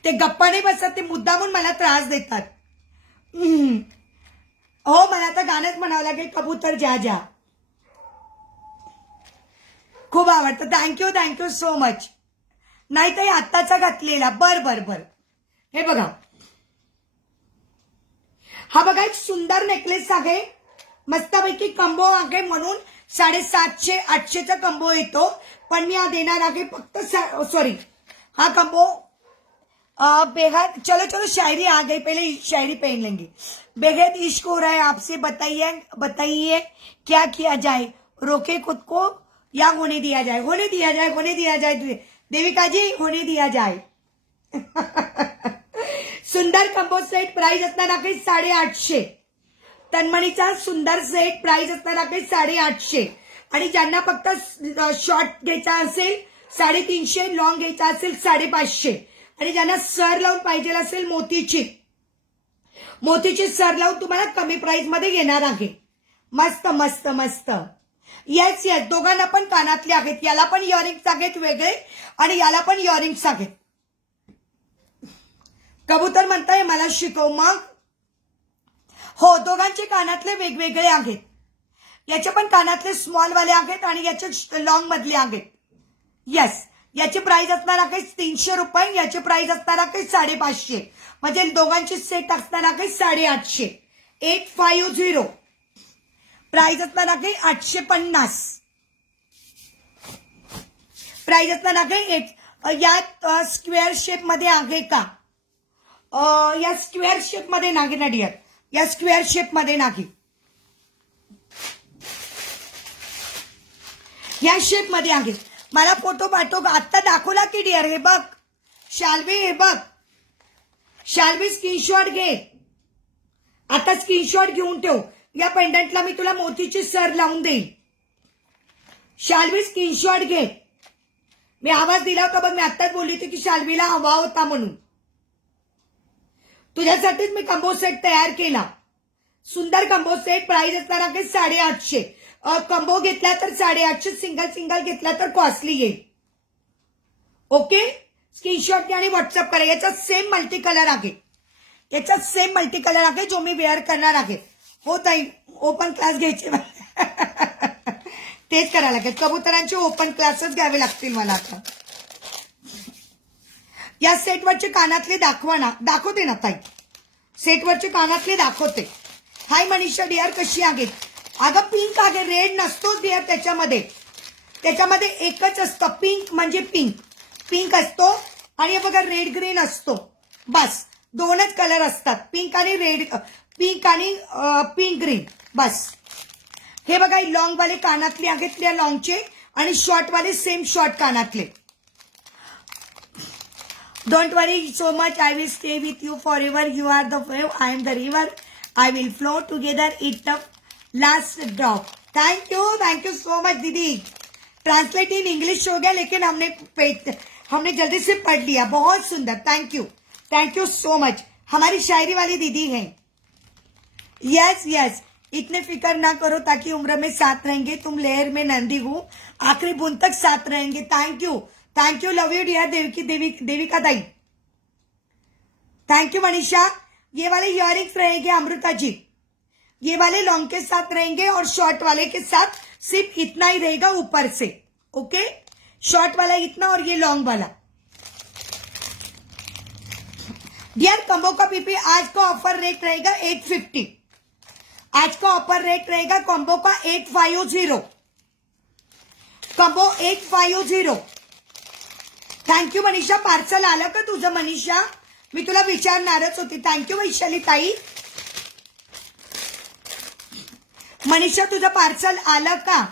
ते गप्पा नाही बसत, ते मुद्दामून मला त्रास देतात. हो, मला आता गाणंच म्हणावं लागेल, कबूतर जा जा. खूप आवडतं. Thank you so much. नाही तर आत्ताचा घातलेला. बर. हे बघा, हा बघा एक सुंदर नेकलेस आहे, मस्तपैकी कंबो आहे, म्हणून 750-800चा कंबो येतो. पण मी हा देणार आहे फक्त सॉरी, हा कंबो बेहद. चलो शायरी आ गई, पहले शायरी पहन लेंगे. बेहद इश्क हो रहा है आपसे, बताइए क्या किया जाए, रोके खुद को या होने दिया जाए. देविका जी, होने दिया जाए. सुंदर कंबो सेट प्राइस असणार आहे 850. तन्मणीचा सुंदर सेट प्राइस असणार आहे 850. आणि ज्यांना फक्त शॉर्ट घ्यायचा असेल 350, लॉंग घ्यायचा असेल 550. आणि ज्यांना सर लावून पाहिजे असेल मोतीची सर लावून तुम्हाला कमी प्राइस मध्ये घेणार आहे. मस्त. येस, दोघांना पण कानातले आहेत. याला पण इयरिंग्स आहेत वेगळे, आणि याला पण इयरिंग्स आहेत. कबूतर म्हणताय मला शिकव. मग हो, दोघांचे कानातले वेगवेगळे आहेत. याचे पण कानातले स्मॉल वाले आहेत आणि याचे लॉंग मधले आहेत. येस, याची प्राइस असणार आहे 300 रुपये, याची प्राइस असणार आहे 550. म्हणजे दोघांची सेट असणार आहे 850. 850 प्राइस असणार आहे 850. प्राइस असणार आहे. यात स्क्वेअर शेप मध्ये आहे का? या स्क्वेअर शेप मध्ये नाही ना डिअर, या स्क्वेअर शेप मध्ये नाही, या शेप मध्ये आहे. मला फोटो पाठव. आता दाखवला की डिअर. हे बघ शाल्वी, हे बघ शाल्वी, स्क्रीनशॉट घे. आता स्क्रीनशॉट घेऊन ठेव. या पेंडंटला मी तुला मोतीची सर लावून देईन. शाल्वी स्क्रीनशॉट घे. मी आवाज दिला होता बघ, मी आत्ताच बोलली होती की शाल्वीला हवा होता म्हणून. तुझ्यासाठीच मी कंबो सेट तयार केला. सुंदर कंबो सेट प्राइस असणार आहे 850. कंबो घेतला तर 850, सिंगल घेतला तर कॉस्टली येईल. ओके, स्क्रीनशॉट घ्या आणि व्हॉट्सअप करा. याचा सेम मल्टी कलर आहे, जो मी वेअर करणार आहे. हो ताई, ओपन क्लास घ्यायचे तेच करायला लागेल. कबुतरांचे ओपन क्लासेस घ्यावे लागतील मला आता. या सेटवरचे कानातले दाखवा ना. दाखवते ना ताई, सेटवरचे कानातले दाखवते. हाय मनीषा डिअर, कशी आहेत? अगं पिंक आहे, रेड नसतोच डिअर त्याच्यामध्ये एकच असतं. पिंक म्हणजे पिंक असतो, आणि हे बघा रेड ग्रीन असतो. बस दोनच कलर असतात, पिंक आणि पिंक ग्रीन. बस हे बघा लॉंग वाले कानातले आहेत त्या लॉंगचे आणि शॉर्ट वाले सेम शॉर्ट कानातले. Don't worry so much. I will stay with you forever. You are the wave. I am the river. I will flow together. It the last drop. Thank you so much, दीदी. Translate in English हो गया लेकिन हमने जल्दी से पढ़ लिया. बहुत सुंदर. Thank you so much. हमारी शायरी वाली दीदी हैं. यस इतने फिक्र ना करो ताकि उम्र में साथ रहेंगे. तुम लहर में नंदी हो आखिरी बूंद तक साथ रहेंगे. Thank you love you dear Devika दाई. Thank you Manisha. ये वाले इयरिंग्स रहेंगे अमृता जी. ये वाले लॉन्ग के साथ रहेंगे और शॉर्ट वाले के साथ सिर्फ इतना ही रहेगा ऊपर से. ओके शॉर्ट वाला इतना और ये लॉन्ग वाला. डियर कम्बो का पीपी आज का ऑफर रेट रहेगा 850. आज का ऑफर रेट रहेगा कॉम्बो का 850. कॉम्बो 850. थँक्यू मनीषा. पार्सल आलं का तुझं मनीषा? मी तुला विचारणारच होती. थँक्यू वैशाली ताई. मनीषा तुझं पार्सल आलं का?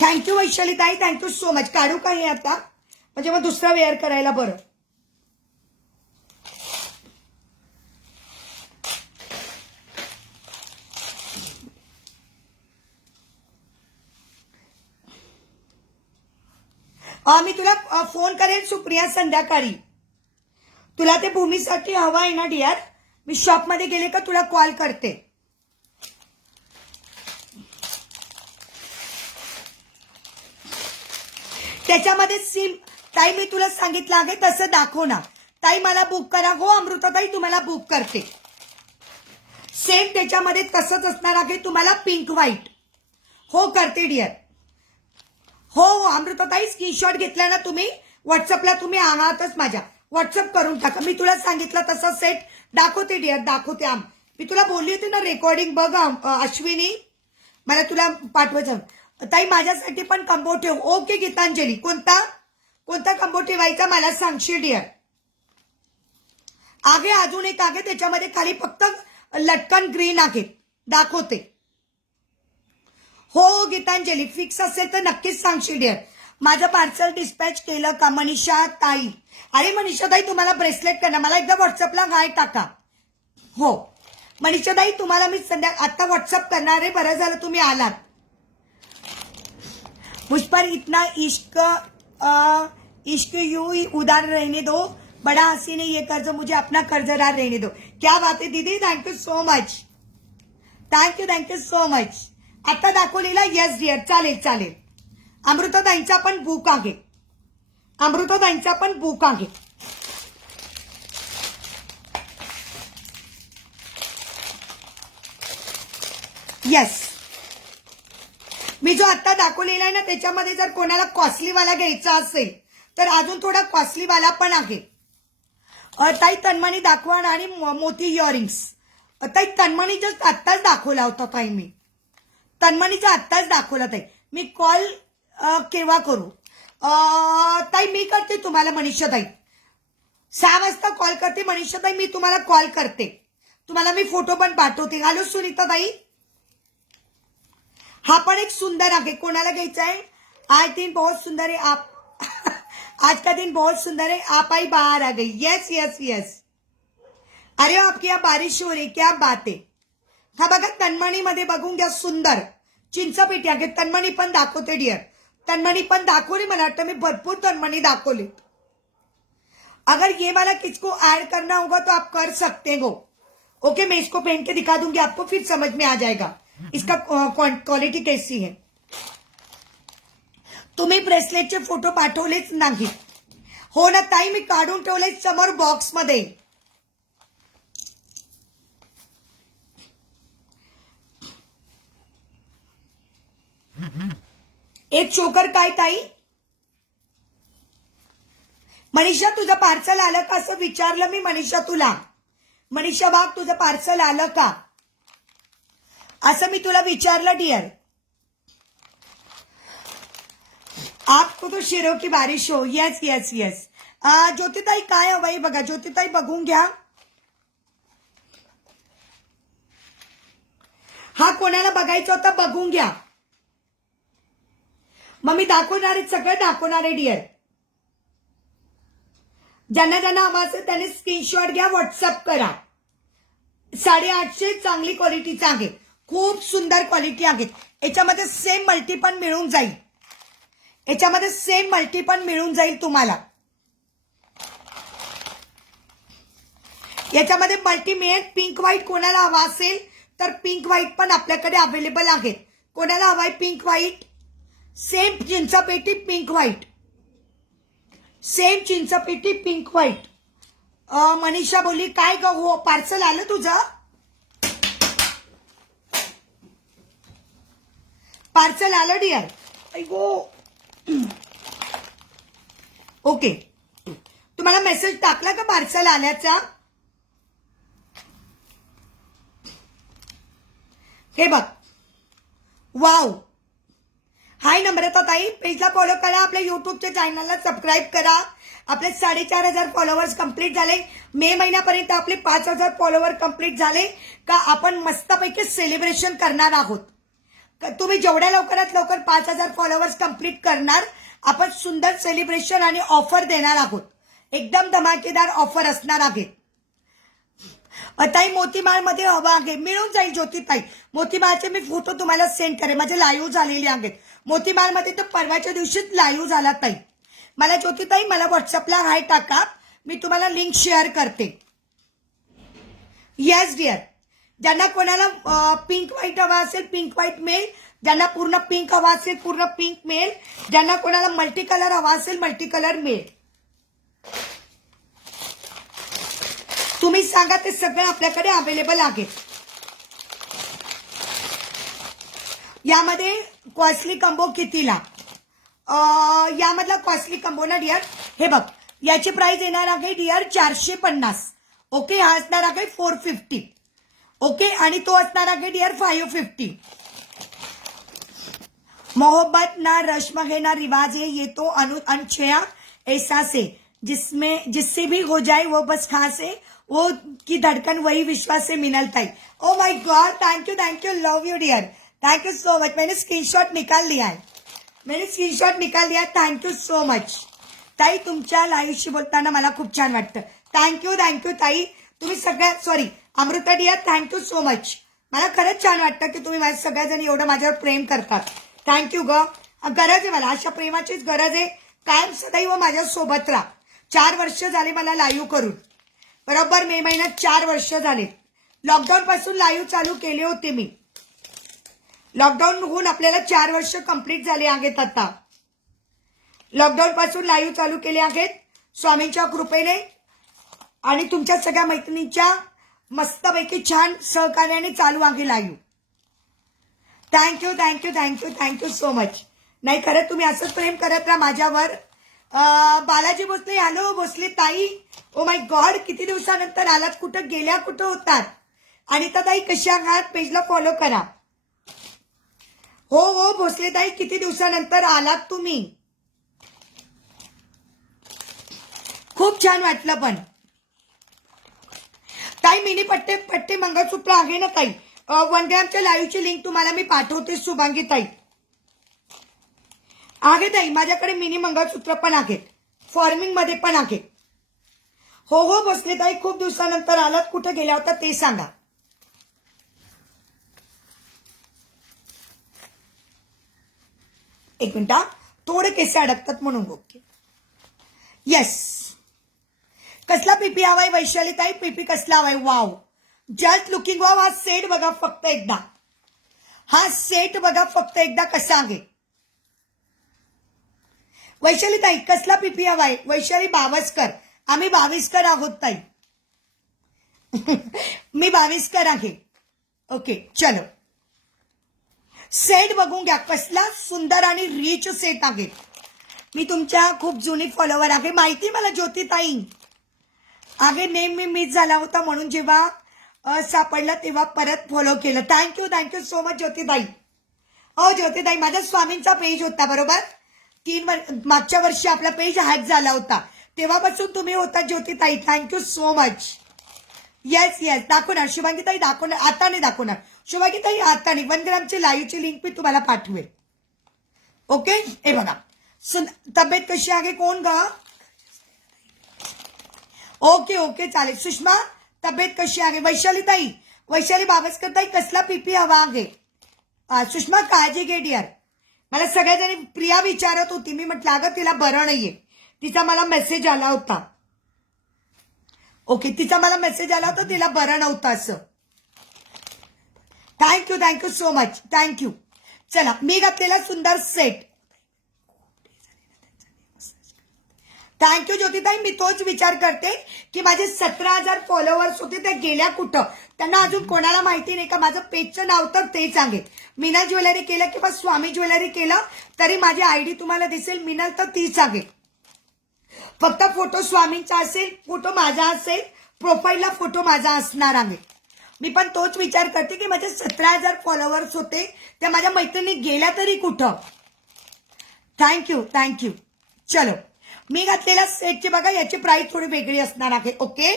थँक्यू वैशाली ताई. Thank you so much. काढू का हे आता म्हणजे मग दुसरा वेअर करायला बरं. मी तुला फोन करेन सुप्रिया संध्याकाळी. तुला ते भूमीसाठी हवा आहे ना डिअर? मी शॉपमध्ये गेले का तुला कॉल करते. त्याच्यामध्ये सिम ताई मी तुला सांगितलं आहे तसं दाखव ना. ताई मला बुक करा. हो अमृता ताई तुम्हाला बुक करते. सेम त्याच्यामध्ये तसंच असणार आहे तुम्हाला पिंक व्हाईट. हो करते डिअर. हो अमृताताई स्क्रीनशॉट घेतला ना तुम्ही व्हॉट्सअपला तुम्ही आहातच माझ्या. व्हॉट्सअप करून टाका. मी तुला सांगितलं तसं सेट दाखवते डिअर दाखवते. मी तुला बोलली होती ना रेकॉर्डिंग बघ अश्विनी मला तुला पाठवायचं. ताई माझ्यासाठी पण कंबो ठेव. ओके गीतांजली. कोणता कंबो ठेवायचा मला सांगशील डिअर. आगे अजून एक आहे त्याच्यामध्ये खाली फक्त लटकन ग्रीन आहे दाखवते. हो गीतांजली फिक्स असेल तर नक्कीच सांगशील डिअर. माझं पार्सल डिस्पॅच केलं का मनीषा ताई? अरे मनीषा ताई तुम्हाला ब्रेसलेट करणार मला एकदा व्हॉट्सअपला हाय टाका. हो मनीषा ताई तुम्हाला मी आता व्हॉट्सअप करणार आहे. बरं झालं तुम्ही आलात. मुझ पर इतना इश्क यूं ही उदार रहने दो. बड़ा हसी ने ये कर्ज मुझे अपना कर्जदार रहने दो. क्या बात है दीदी. Thank you so much. Thank you so much. आता दाखवलेला येस डिअर. चालेल. अमृताताईंचा पण बुक आहे. अमृताताईंचा पण बुक आहे. येस मी जो आता दाखवलेला आहे ना त्याच्यामध्ये जर कोणाला कॉस्टलीवाला घ्यायचा असेल तर अजून थोडा कॉस्टलीवाला पण आहे. ताई तन्मणी दाखवा आणि मोती इयरिंग्स. ताई तन्मणी जस्ट आत्ताच दाखवला होता ताई. मी तन्मणीचा आत्ताच दाखवला ताई. मी कॉल केव्हा करू? ताई मी करते तुम्हाला मनीषा ताई. 6 वाजता कॉल करते मनीषा ताई. मी तुम्हाला कॉल करते. तुम्हाला मी फोटो पण पाठवते. हॅलो सुनीता ताई. हा पण एक सुंदर आहे. कोणाला घ्यायचा आहे? आज दिन बहुत सुंदर है आप. आज का दिन बहुत सुंदर है. आप आई बाहर आ गई. यस. अरे आपकी यहाँ बारिश हो रही. क्या बात है. हा बघा तन्मणीमध्ये बघून घ्या. सुंदर चिंचपेटी आहे. तन्मणी पण दाखवते डिअर. तन्मणी पण दाखवली. मला वाटतं मी भरपूर तन्मणी दाखवली. अगर ये वाला किसको ऐड करना होगा तो आप कर सकते हो. ओके मैं इसको पहन के दिखा दूंगी आपको फिर समझ में आ जाएगा इसका क्वालिटी कैसी है. तुम्ही ब्रेसलेटचे फोटो पाठवलेच नाही. हो ना ताई मी काढून ठेवले समोर बॉक्स मध्ये. एक चोकर काय ताई? मनीषा तुझं पार्सल आलं का असं विचारलं मी मनीषा तुला. मनीषा बाग तुझं पार्सल आलं का असं मी तुला विचारलं डिअर. आपको तो शेरों की बारिश हो. यस. ज्योतिताई काय हवंय बघा. ज्योतिताई बघून घ्या. कोणाला बघायचं होतं बघून घ्या. मग मी दाखवणार आहे, सगळं दाखवणार आहे डिअर. ज्यांना ज्यांना हवा असेल त्यांनी स्क्रीनशॉट घ्या, व्हॉट्सअप करा. 850 चांगली क्वालिटीचं आहे, खूप सुंदर क्वालिटी आहे. याच्यामध्ये सेम मल्टी पण मिळून जाईल, याच्यामध्ये सेम मल्टी पण मिळून जाईल तुम्हाला. याच्यामध्ये मल्टी मिळेल. पिंक व्हाईट कोणाला हवा असेल तर पिंक व्हाईट पण आपल्याकडे अवेलेबल आहेत. कोणाला हवाय pink white? Same chinchpeti pink white, same chinchpeti pink white. Manisha बोलली काय ग, हो पार्सल आलं तुझं? पार्सल आलं डिअर. गो ओके, तुम्हाला मेसेज टाकला का पार्सल आल्याचा? हे बघ, वाव. हाय नम्रता ताई, पेजला फॉलो करा, आपल्या युट्यूबच्या चॅनलला सबस्क्राईब करा. आपले 4,500 फॉलोअर्स कंप्लीट झाले. मे महिन्यापर्यंत आपले 5,000 फॉलोअर कंप्लीट झाले का आपण मस्तपैकी सेलिब्रेशन करणार आहोत. तुम्ही जेवढ्या लवकरात लवकर 5,000 फॉलोअर्स कंप्लीट करणार, आपण सुंदर सेलिब्रेशन आणि ऑफर देणार आहोत. एकदम धमाकेदार ऑफर असणार आहे. ताई मोतीमाळमध्ये हवा आहे, मिळून जाईल ज्योतिताई. मोतीमाळचे मी फोटो तुम्हाला सेंड करेन, माझे लाईव्ह झालेले आहेत. मोतीमाळमध्ये तर परवाच्या दिवशीच लाईव्ह झाला ताई. मला ज्योतिताई मला व्हॉट्सअपला हाय टाका, मी तुम्हाला लिंक शेअर करते. येस डिअर, ज्यांना कोणाला पिंक व्हाईट हवा असेल पिंक व्हाईट मिळेल, ज्यांना पूर्ण पिंक हवा असेल पूर्ण पिंक मिळेल, ज्यांना कोणाला मल्टी कलर हवा असेल मल्टी कलर मिळेल. तुम्ही सांगा, ते सगळं आपल्याकडे अवेलेबल आहे. यामध्ये कॉस्टली कंबो कितीला? यामधला कॉस्टली कंबो ना डिअर, हे बघ, याची प्राइस येणार आहे डिअर 450. ओके, हा असणार आहे 450. ओके, आणि तो असणार आहे डिअर 550. मोहब्बत ना रश्म है ना रिवाज है, ये तो अनछया एहसास है, जिससे भी हो जाए वो बस खास है, वो की धड़कन वही विश्वास से मिनलता है. Oh my God, thank you, love you dear, thank you so much. मैंने स्क्रीनशॉट निकाल लिया है, थैंक यू सो मच. ताई तुमच्या लाईव्हशी बोलताना मला खूप छान वाटतं. थँक्यू ताई. तुम्ही सगळ्या, sorry Amrita dear, thank you so much. मला खरंच छान वाटतं की तुम्ही माझ्या सगळ्याजणी एवढं माझ्यावर प्रेम करतात. थँक्यू ग, गरज आहे मला, अशा प्रेमाचीच गरज आहे. कायम सदैव माझ्या सोबत राहा. 4 वर्ष झाले मला लाईव्ह करून, बरोबर मे महिन्यात 4 वर्ष झाले. लॉकडाऊन पासून लाईव्ह चालू केले होते मी. लॉकडाऊन होऊन आपल्याला 4 वर्ष कंप्लीट झाले आहेत. आता लॉकडाऊन पासून लाईव्ह चालू केले आहेत स्वामींच्या कृपेने आणि तुमच्या सगळ्या मैत्रिणींच्या मस्तपैकी छान सहकार्याने चालू आहे लाईव्ह. Thank you so much. नाही खरं तुम्ही असंच प्रेम करत राहा माझ्यावर. बालाजी भोसले, हॅलो भोसले ताई, ओ माय गॉड, किती दिवसानंतर आलात, कुठं गेल्या, कुठं होतात? अनिता ताई कशा आहात? पेजला फॉलो करा. हो भोसले ताई, किती दिवसानंतर आलात तुम्ही, खूप छान वाटलं. पण ताई मिनी पट्टे मंगळसूत्र आहे ना ताई, वन ग्रॅमच्या लाईव्हची लिंक तुम्हाला मी पाठवते. शुभांगी ताई आहे ताई, माझ्याकडे मिनी मंगळसूत्र पण आहेत, फॉर्मिंग मध्ये पण आहे. हो भोसले ताई, खूप दिवसानंतर आलात, कुठे गेल्या होता ते सांगा. एक मिनिट, थोडे केस अडकतात म्हणून. Okay, yes. कसला पीपी हवाय वैशाली ताई? पीपी कसला हवाय? Wow, just looking wow. हा सेट बघा फक्त एकदा, हा सेट बघा फक्त एकदा कसा आहे. वैशाली ताई कसला पीपी हवाय? वैशाली बावस्कर, आम्ही 22कर आहोत ताई. मी 22कर आहे. ओके चलो, सेट बघून घ्या, कसला सुंदर आणि रिच सेट आहे. मी तुमच्या खूप जुनी फॉलोवर आहे, माहिती मला ज्योतिताई. आगे नेम मी मिस झाला होता म्हणून जेव्हा सापडला तेव्हा परत फॉलो केलं. थँक्यू सो मच ज्योतिताई. हो ज्योतिताई, माझ्या स्वामींचा पेज होता बरोबर. मागच्या वर्षी आपला पेज हॅक झाला होता, तेव्हापासून तुम्ही होता ज्योतिताई. Thank you so much. Yes yes दाखवणार शुभांगीताई, दाखवणार. आता नाही दाखवणार शुभांगीताई, आता नाही. 1 ग्रामची लाईव्हची लिंक मी तुम्हाला पाठवेल. ओके. हे बघा, तब्येत कशी आहे? कोण ग? ओके ओके चालेल. सुषमा तब्येत कशी आहे? वैशालीताई, वैशाली बाबसकरताई, कसला पीपी हवा आहे? सुषमा काळजी घे डिअर. मला सगळ्याजणी प्रिया विचारत होती, मी म्हटलं अगं तिला बरं नाहीये. तिचा मला मेसेज आला होता. ओके, तिचा मला मेसेज आला होता, तिला बरं नव्हतं असं. Thank you so much, thank you. चला, मी घातलेला सुंदर सेट. थँक्यू ज्योतिताई. मी तोच विचार करते की माझे 17,000 फॉलोअर्स होते, ते गेल्या कुठं? त्यांना अजून कोणाला माहिती नाही का माझं पेजचं नाव? तर ते सांगे. मिनल ज्वेलरी केलं किंवा स्वामी ज्वेलरी केलं तरी माझी आयडी तुम्हाला दिसेल. मिनल तर ती सांगे. फक्त फोटो स्वामींचा असेल, फोटो माझा असेल, प्रोफाईलला फोटो माझा असणार आहे. मी पण तोच विचार करते की माझे 17,000 फॉलोअर्स होते, त्या माझ्या मैत्रिणी गेल्या तरी कुठं? थँक्यू. चलो, मी घातलेल्या सेटची बघा, याची प्राइस थोडी वेगळी असणार आहे. ओके,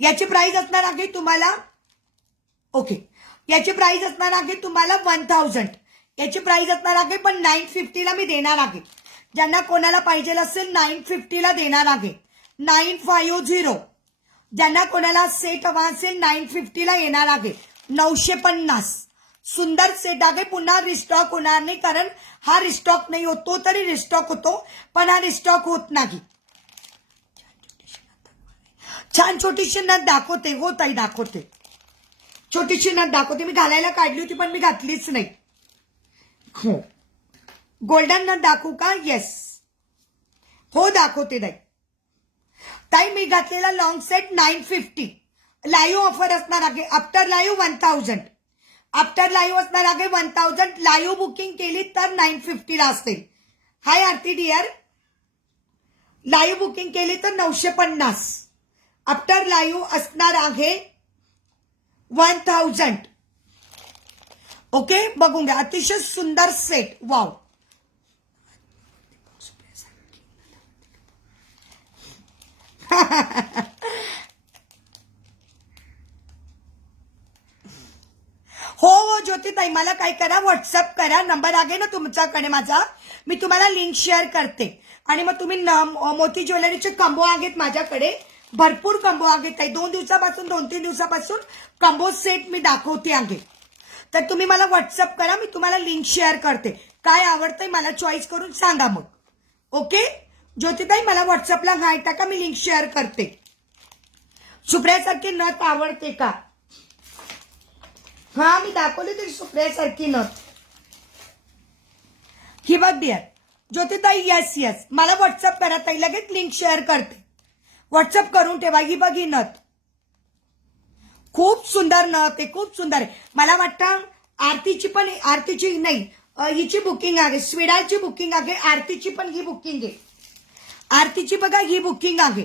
याची प्राइस असणार आहे तुम्हाला. ओके, याची प्राइस असणार आहे तुम्हाला 1000. याची प्राइस असणार आहे, पण 950 मी देणार आहे. ज्यांना कोणाला पाहिजे असेल 950 देणार आहे. 950. ज्यांना कोणाला सेट हवा असेल 950 येणार आहे. 950. सुंदर सेट आहे. पुन्हा रिस्टॉक होणार नाही, कारण हा रिस्टॉक नाही होतो. तरी रिस्टॉक होतो, पण हा रिस्टॉक होत नाही. छान छोटीशी नथ दाखवते. हो ताई, दाखवते. छोटीशी नथ दाखवते. मी घालायला काढली होती, पण मी घातलीच नाही. हो, गोल्डन नथ दाखवू का? येस, हो दाखवते ताई. ताई मी घातलेला लॉंग सेट 950. लाईव्ह ऑफर असणार आहे. After live 1000. आफ्टर लाईव्ह असणार आहे 1000. लाईव्ह बुकिंग केली तर 950 असेल. हाय आरती डिअर. लाईव्ह बुकिंग केली तर 950. आफ्टर लाईव्ह असणार आहे 1000. ओके, बघून घ्या. अतिशय सुंदर सेट. वाव. हो ज्योतिताई, मला काय करा, व्हॉट्सअप करा. नंबर आहे ना तुमच्याकडे माझा, मी तुम्हाला लिंक शेअर करते. आणि मग तुम्ही मोती ज्वेलरीचे कंबो आहेत माझ्याकडे, भरपूर कंबो आहेत. 2-3 दिवसापासून कंबो सेट मी दाखवते आहे. तर तुम्ही मला व्हॉट्सअप करा, मी तुम्हाला लिंक शेअर करते. काय आवडतंय मला चॉईस करून सांगा मग. ओके ज्योतिताई, मला व्हॉट्सअपला हाय टाका, मी लिंक शेअर करते. सुप्रियासारखी नथ आवडते का? हा, मी दाखवली तरी सुप्रियासारखी नथ. ही बघ डिअर. ज्योतिताई, येस, मला व्हॉट्सअप करा ताई, लगेच लिंक शेअर करते. व्हॉट्सअप करून ठेवा. ही बघ ही नथ, खूप सुंदर नथ आहे, खूप सुंदर आहे. मला वाटतं आरतीची नाही, हिची बुकिंग आहे, स्विडालची बुकिंग आहे. आरतीची पण ही बुकिंग आहे. आरतीची बघा, ही बुकिंग आहे.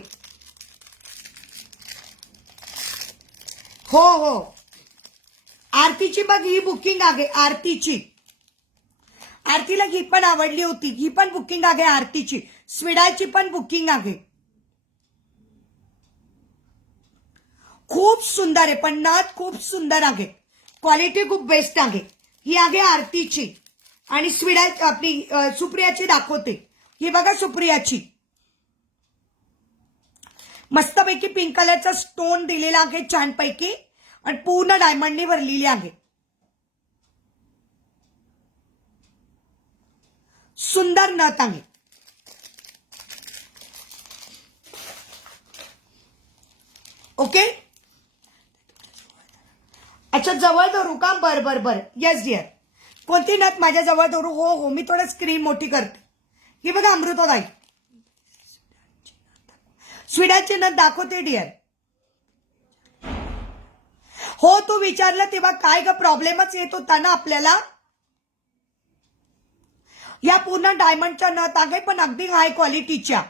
हो, आरतीची बघ, ही बुकिंग आहे. आरतीला ही पण आवडली होती. ही पण बुकिंग आहे आरतीची. स्विडालची पण बुकिंग आहे. खूप सुंदर आहे, पण नथ खूप सुंदर आहे. क्वालिटी खूप बेस्ट आहे. ही आहे आरतीची. आणि स्विडाल आपली सुप्रियाची दाखवते. ही बघा सुप्रियाची. मस्तपैकी पिंक कलरचा स्टोन दिलेला आहे, छानपैकी, आणि पूर्ण डायमंडने भरलेली आहे. सुंदर नथ आहे. ओके, अच्छा, जवळ धरू का? बर. Yes dear. कोणती नथ माझ्या जवळ धरू? हो, मी थोडं स्क्रीन मोठी करते. ही बघा अमृताताई, स्विडाची नथ दाखवते डिअर. हो, तू विचारलं तेव्हा काय ग प्रॉब्लेमच येत होता ना आपल्याला. या पूर्ण डायमंडच्या नथ आहे, पण अगदी हाय क्वालिटीच्या,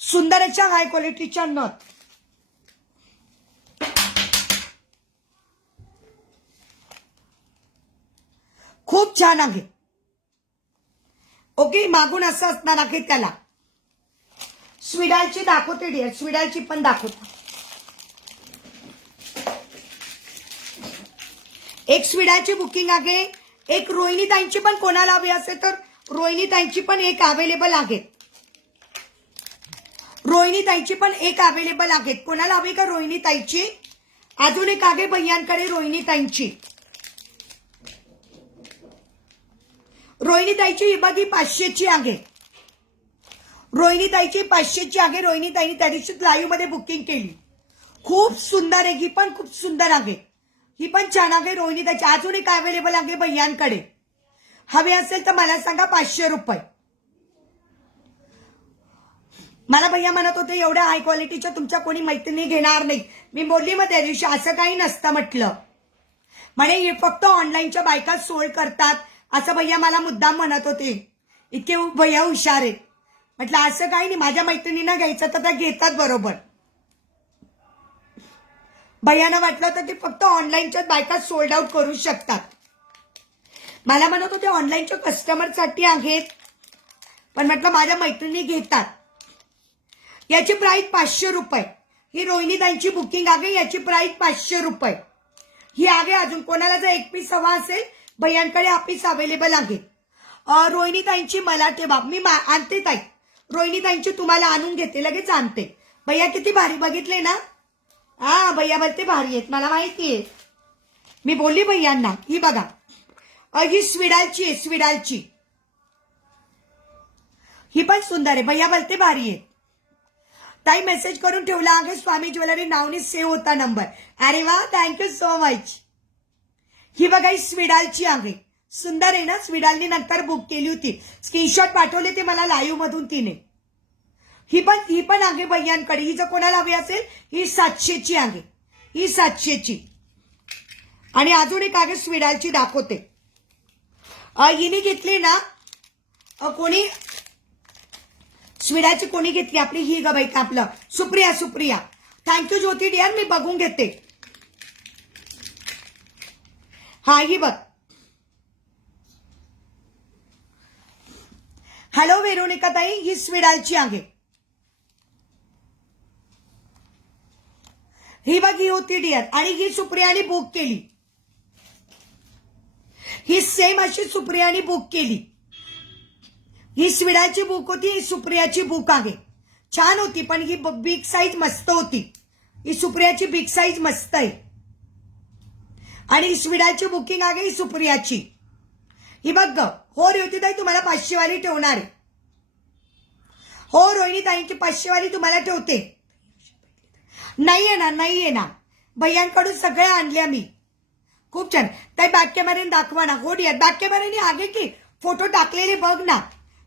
सुंदर अशा हाय क्वालिटीच्या नथ. खूप छान आहे. ओके, मागून असं असणार आहे त्याला. स्विडालची दाखवते डिअर, स्विडालची पण दाखवते. एक स्विडाची बुकिंग आहे, एक रोहिणी ताईंची पण कोणाला हवी असेल तर रोहिणी ताईंची पण एक अवेलेबल आहे. रोहिणी ताईची पण एक अवेलेबल आहे. कोणाला हवी का रोहिणी ताईची? अजून एक आहे भैयांकडे रोहिणी ताईंची. रोहिणी ताईची ही बघी 500ची आहे. रोहिणी ताईची 500ची आहे. रोहिणी ताईने त्या दिवशी लाईव्ह मध्ये बुकिंग केली. खूप सुंदर आहे, ही पण खूप सुंदर आहे. ही पण छान आहे रोहिणी ताईची. अजून एक अवेलेबल आहे भैयांकडे. हवे असेल तर मला सांगा 500 रुपये. मला भैया म्हणत होते एवढ्या हाय क्वालिटीच्या तुमच्या कोणी मैत्रिणी घेणार नाही. मी बोलली मग त्या दिवशी असं काही नसतं म्हटलं. म्हणे हे फक्त ऑनलाईनच्या बायका सोल्ड करतात असं भैया मला मुद्दाम म्हणत होते. इतके भैया हुशार आहेत. म्हटलं असं काही नाही, माझ्या मैत्रिणींना घ्यायचं तर त्या घेतात बरोबर. भैयानं वाटलं तर ते फक्त ऑनलाईनच्या बायका सोल्ड आउट करू शकतात. मला म्हणत होते ऑनलाईनच्या कस्टमरसाठी आहेत, पण म्हटलं माझ्या मैत्रिणी घेतात. याची प्राइस 500 रुपये. ही रोहिणी ताईंची बुकिंग आहे. याची प्राइस 500 रुपये. ही आहे. अजून कोणाला जर एक पीस हवा असेल भैयांकडे हा पीस अवेलेबल आहे. रोहिणी ताईंची मला ठेवा, मी आणते ताई. रोहिणी ताईंची तुम्हाला आणून घेते, लगेच आणते. भैया किती भारी बघितले ना? हा भैया बोलते भारी आहेत, मला माहितीये. मी बोलली भैयांना. ही बघा, ही स्विडालची आहे, स्विडालची. ही पण सुंदर आहे. भैया बोलते भारी आहे. ताई मेसेज करून ठेवला आहे स्वामी ज्वेलरी, नावनी सेव्ह होता नंबर. अरे वा, थँक्यू सो मच. ही बघा, ही स्विडालची आहे. सुंदर आहे ना? स्विडालनी नंतर बुक केली होती. स्क्रीनशॉट पाठवले ते मला लाईव्ह मधून तिने. ही पण आहे भैयांकडे. ही जर कोणाला हवी असेल ही 700ची आहे. ही 700ची. आणि अजून एक आहे स्विडालची दाखवते. हिने घेतली ना कोणी स्विडाची कोणी घेतली आपली ही ग बाई का आपलं सुप्रिया. सुप्रिया थँक्यू ज्योती डिअर, मी बघून घेते. हा ही बघ. हॅलो वेरोनिका ताई, ही स्विडालची आहे. ही बघ, ही होती डिअर आणि ही सुप्रियाने बुक केली. ही सेम अशी सुप्रियाने बुक केली. ही स्विडाची बुक होती, ही सुप्रियाची बुक आहे. छान होती, पण ही बिग साईज मस्त होती. ही सुप्रियाची बिग साईज मस्त आहे. आणि स्विडाची बुकिंग आहे ही सुप्रियाची. ही बघ ग. हो रोहिणी ताई, तुम्हाला 500 वाली ठेवणार आहे. हो रोहिणी ताईंची 500 वाली तुम्हाला ठेवते. नाही आहे ना, नाही आहे ना. भैयांकडून सगळ्या आणल्या मी. खूप छान. ताई बॅक कॅमेऱ्याने दाखवा ना. हो डिअर, बॅक कॅमेऱ्याने आहे की फोटो टाकलेले बघ ना.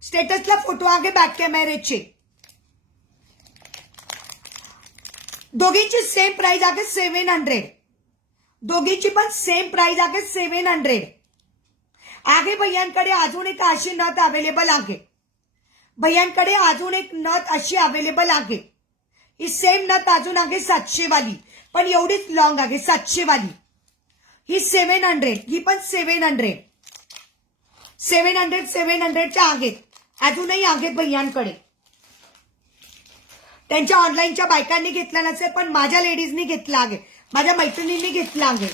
स्टेटसला फोटो आहे बॅक कॅमेऱ्याचे. दोघींची सेम प्राइस आहे 700. दोघींची पण सेम प्राइस आहे 700. आहे भैयांकडे अजून एक अशी नथ अवेलेबल आहे. भैयांकडे अजून एक नथ अशी अवेलेबल आहे. ही सेम नथ अजून आहे 700 वाली, पण एवढीच लॉंग आहे 700 वाली. ही 700. ही पण 700. 700च्या आहेत. अजूनही आहेत भैयांकडे. त्यांच्या ऑनलाईनच्या बायकांनी घेतला नसेल, पण माझ्या लेडीजनी घेतला आहे, माझ्या मैत्रिणींनी घेतला आहे.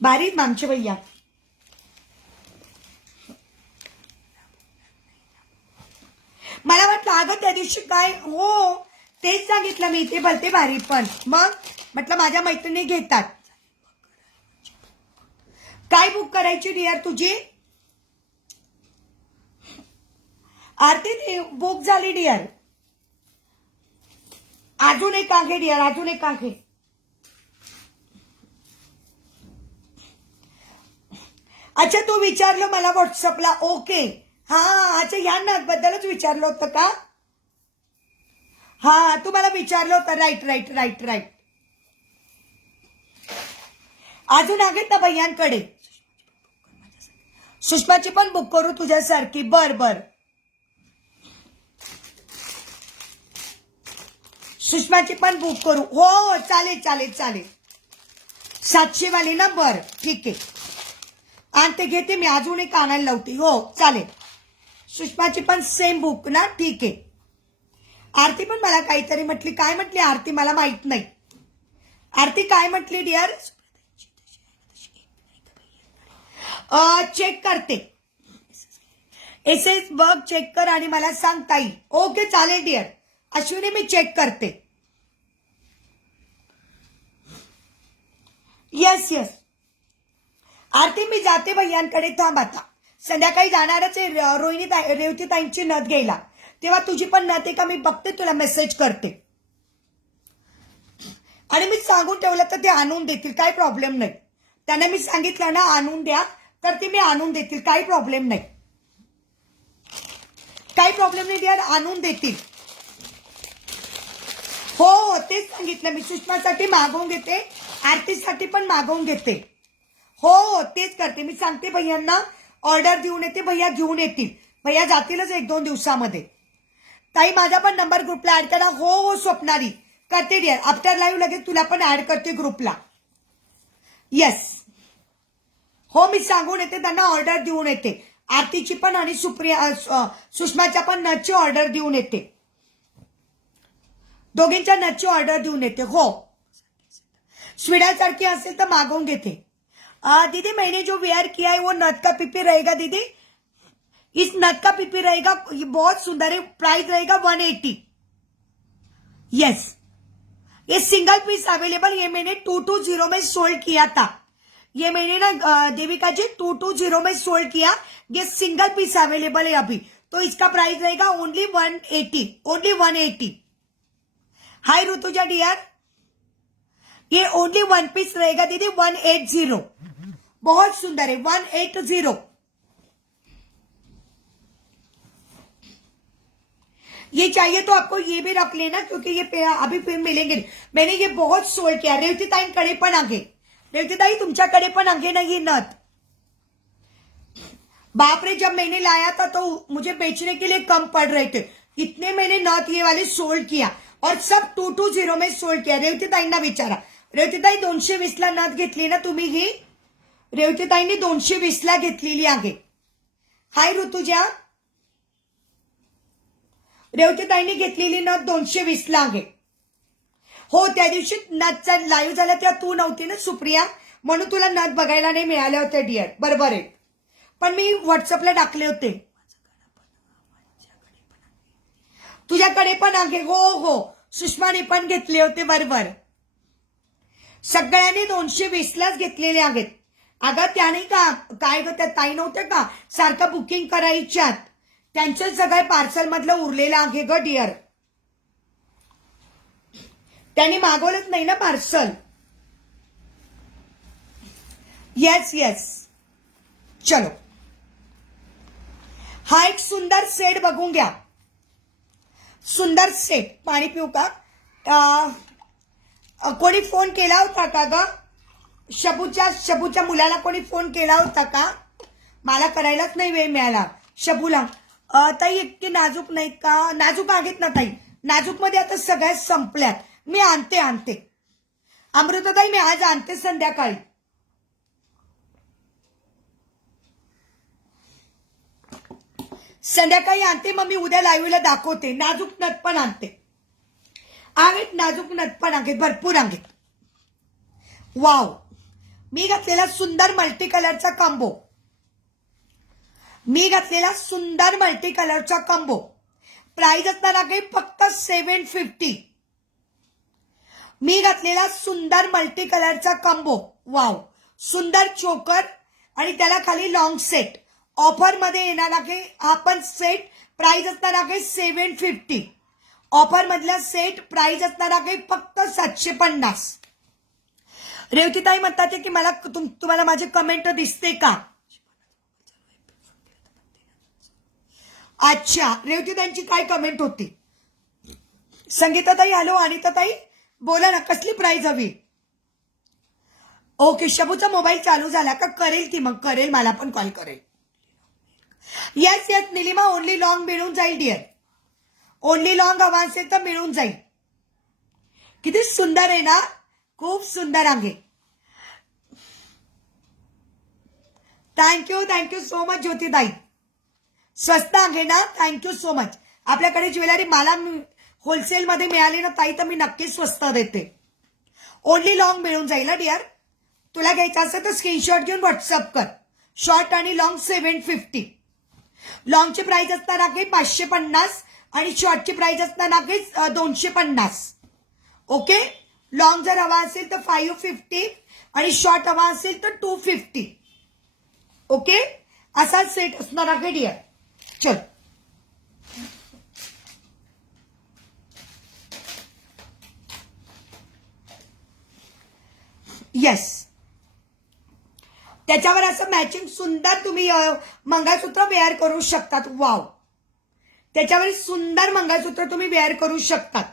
भारी आमचे भैया. मला वाटलं अगं त्या दिवशी काय, हो तेच सांगितलं मी, ते भलते भारी. पण मग म्हटलं माझ्या मैत्रिणी घेतात. काय बुक करायची डिअर तुझी? आरती ती बुक झाली डिअर. अजून एक आहे डिअर, अजून एक आहे. अच्छा तू विचारलं मला व्हॉट्सअपला. ओके. हा अच्छा, या नथ बद्दलच विचारलं होतं का? हा तुम्हाला विचारलं होतं. Right right right right. अजून आहेत ना भैयांकडे. सुषमाची पण बुक करू तुझ्यासारखी? बर बर. सुषमाची पण बुक करू. हो चालेल चालेल चालेल. 700 वाली ना? बर ठीक आहे. आणि ते घेते मी. अजून एक आणायला लावते. हो चालेल. सुषमाची पण सेम बुक ना? ठीक आहे. आरती पण मला काहीतरी म्हटली. काय म्हटली आरती मला माहित नाही. आरती काय म्हटली डिअर? चेक करते. एसएस बघ, चेक कर आणि मला सांग ताई. ओके चालेल डिअर. अश्विनी मी चेक करते. येस येस आरती मी जाते भैयांकडे. थांब आता संध्याकाळी जाणारच आहे रोहिणी रेवती ताईंची नथ घ्यायला. तेव्हा तुझी पण नथ आहे का मी बघते, तुला मेसेज करते. आणि मी सांगून ठेवलं तर ते आणून देतील, काही प्रॉब्लेम नाही. त्यांना मी सांगितलं ना आणून द्या तर ते मी आणून देतील, काही प्रॉब्लेम नाही. काही प्रॉब्लेम नाही यार, आणून देतील. हो हो तेच सांगितलं मी. सुषमासाठी मागवून घेते, आरतीसाठी पण मागवून घेते. हो हो तेच करते. मी सांगते भैयांना ऑर्डर देऊन येते, भैया घेऊन येतील. भैया जातीलच 1-2 दिवसामध्ये. ताई माझा पण नंबर ग्रुपला ऍड करा. हो हो स्वप्नाली करते डिअर. आफ्टर लाईव्ह लगेच तुला पण ऍड करते ग्रुपला. येस हो मी सांगून येते, त्यांना ऑर्डर देऊन येते. आरतीची पण आणि सुषमाच्या पण नथची ऑर्डर देऊन येते. दोघींच्या नथची ऑर्डर देऊन येते. हो स्विडासारखी असेल तर मागवून घेते. दीदी मैंने जो वेयर किया है वो नथ का पीपी रहेगा दीदी. इस नथ का पीपी रहेगा, ये बहुत सुंदर है. प्राइस रहेगा 180. यस ये सिंगल पीस अवेलेबल. ये मैंने 220 में सोल्ड किया था. ये मैंने ना देविका जी 220 में सोल्ड किया. ये सिंगल पीस अवेलेबल है अभी. तो इसका प्राइस रहेगा ओनली 180. ओनली 180. हाय ऋतुजा डियर. ये ओनली 1 पीस रहेगा दीदी 180. बहुत सुंदर है 180. ये चाहिए तो आपको ये भी रख लेना क्योंकि ये अभी फिर मिलेंगे. मैंने ये बहुत सोल्ड किया. रेवतीताईंकडे पण आहे. रेवतीताई तुमच्याकडे पण आहे ना ये नथ. बाप रे जब मैंने लाया था तो मुझे बेचने के लिए कम पड़ रहे थे. इतने मैंने नथ ये वाले सोल्ड किया और सब 220 में सोल्ड किया. रेवतीताईंना विचारा. रेवतीताई 220 ला नथ घेतली ना तुम्ही ही. रेवतीताईंनी 220 ला घेतलेली आहे. हाय ऋतुजा. रेवतीताईंनी घेतलेली नथ 220 ला आहे. हो त्या दिवशी नथचा लाईव्ह झाला तेव्हा तू नव्हती ना सुप्रिया, म्हणून तुला नथ बघायला नाही मिळाल्या होत्या डिअर. बरोबर आहे. पण मी व्हॉट्सअपला टाकले होते. तुझ्याकडे पण आहे. हो हो सुषमाने पण घेतले होते. बरोबर सगळ्यांनी 220 लाच घेतलेले आहेत. अगं त्याने का काय ग त्या ताई नव्हत्या का सारखं बुकिंग करायच्यात, त्यांचं सगळं पार्सल मधलं उरलेलं आहे ग डिअर. त्यांनी मागवलंच नाही ना पार्सल. येस येस चलो. हा एक सुंदर सेट बघून घ्या. सुंदर सेट. पाणी पिऊ का? कोणी फोन केला होता का ग? शबूच्या मुलाला कोणी फोन केला होता का? मला करायलाच नाही वेळ मिळाला. शबूला ताई इतकी नाजूक नाहीत का? नाजूक आहेत ना ताई. नाजूक मध्ये आता सगळ्यात संपल्यात. मी आणते अमृताताई. मी आज आणते संध्याकाळी. संध्याकाळी आणते. मग मी उद्या लाईव्हला दाखवते. नाजूक नथ पण आणते. आहेत नाजूक नथ पण आहेत, भरपूर आहेत. वाव मी घातलेला सुंदर मल्टी कलरचा कॉम्बो. मी घातलेला सुंदर मल्टी कलरचा कॉम्बो. प्राइस असणार आहे फक्त 750. मी घातलेला सुंदर मल्टी कलरचा कॉम्बो. वाव सुंदर चोकर आणि त्याला खाली लॉंग सेट. ऑफर मध्ये येणार आहे हा पण सेट. प्राइस असणार आहे 750. ऑफर मधला सेट प्राइस असणार आहे फक्त 750. रेवतीताई म्हणतात की मला तुम्हाला माझे कमेंट दिसते का? अच्छा रेवतीताईंची काय कमेंट होती? संगीताताई हॅलो. अनिताताई बोला ना कसली प्राइस हवी? ओके शबूचा मोबाईल चालू झाला का? करेल ती. मग करेल, मला पण कॉल करेल. Yes yes Nilima only long मिळून जाईल डिअर. ओनली लॉंग हवा असेल तर मिळून जाईल. किती सुंदर आहे ना, खूप सुंदर आहे. थँक्यू सो मच ज्योतिताई. स्वस्त आहे ना. Thank you so much. आपल्याकडे ज्वेलरी होलसेलमध्ये मिळाली ना ताई तर मी नक्कीच स्वस्त देते. ओनली लॉंग मिळून जाईल डिअर. तुला घ्यायचं असेल तर स्क्रीनशॉट घेऊन व्हॉट्सअप कर. शॉर्ट आणि लॉंग 750. लॉंगची प्राइस असणार आहे 550 आणि शॉर्टची प्राइस असणार आहे 250. ओके. लॉंग जर हवा असेल तर 550 आणि शॉर्ट हवा असेल तर 250. ओके. असा सेट असणार आहे डिअर. चल येस. त्याच्यावर असं मॅचिंग सुंदर तुम्ही मंगळसूत्र वेअर करू शकतात. वाव. त्याच्यावर सुंदर मंगळसूत्र तुम्ही वेअर करू शकतात.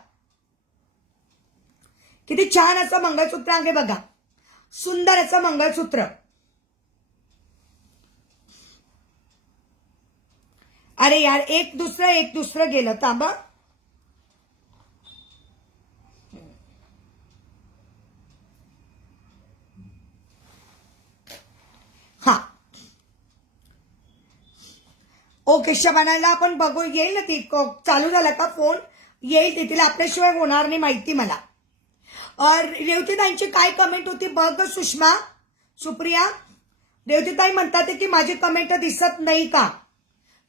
किती छान असं मंगळसूत्र आहे बघा. सुंदर असं मंगळसूत्र. अरे यार एक दुसरं गेलं. थांबा. हा ओके. शबानाला आपण बघू येईल ना ती चालू झाला का फोन येईल ती. तिला आपल्याशिवाय होणार नाही माहिती मला. रेवतीताईंची काय कमेंट होती बघ सुषमा. सुप्रिया रेवतीताई म्हणतात की माझी कमेंट दिसत नाही का.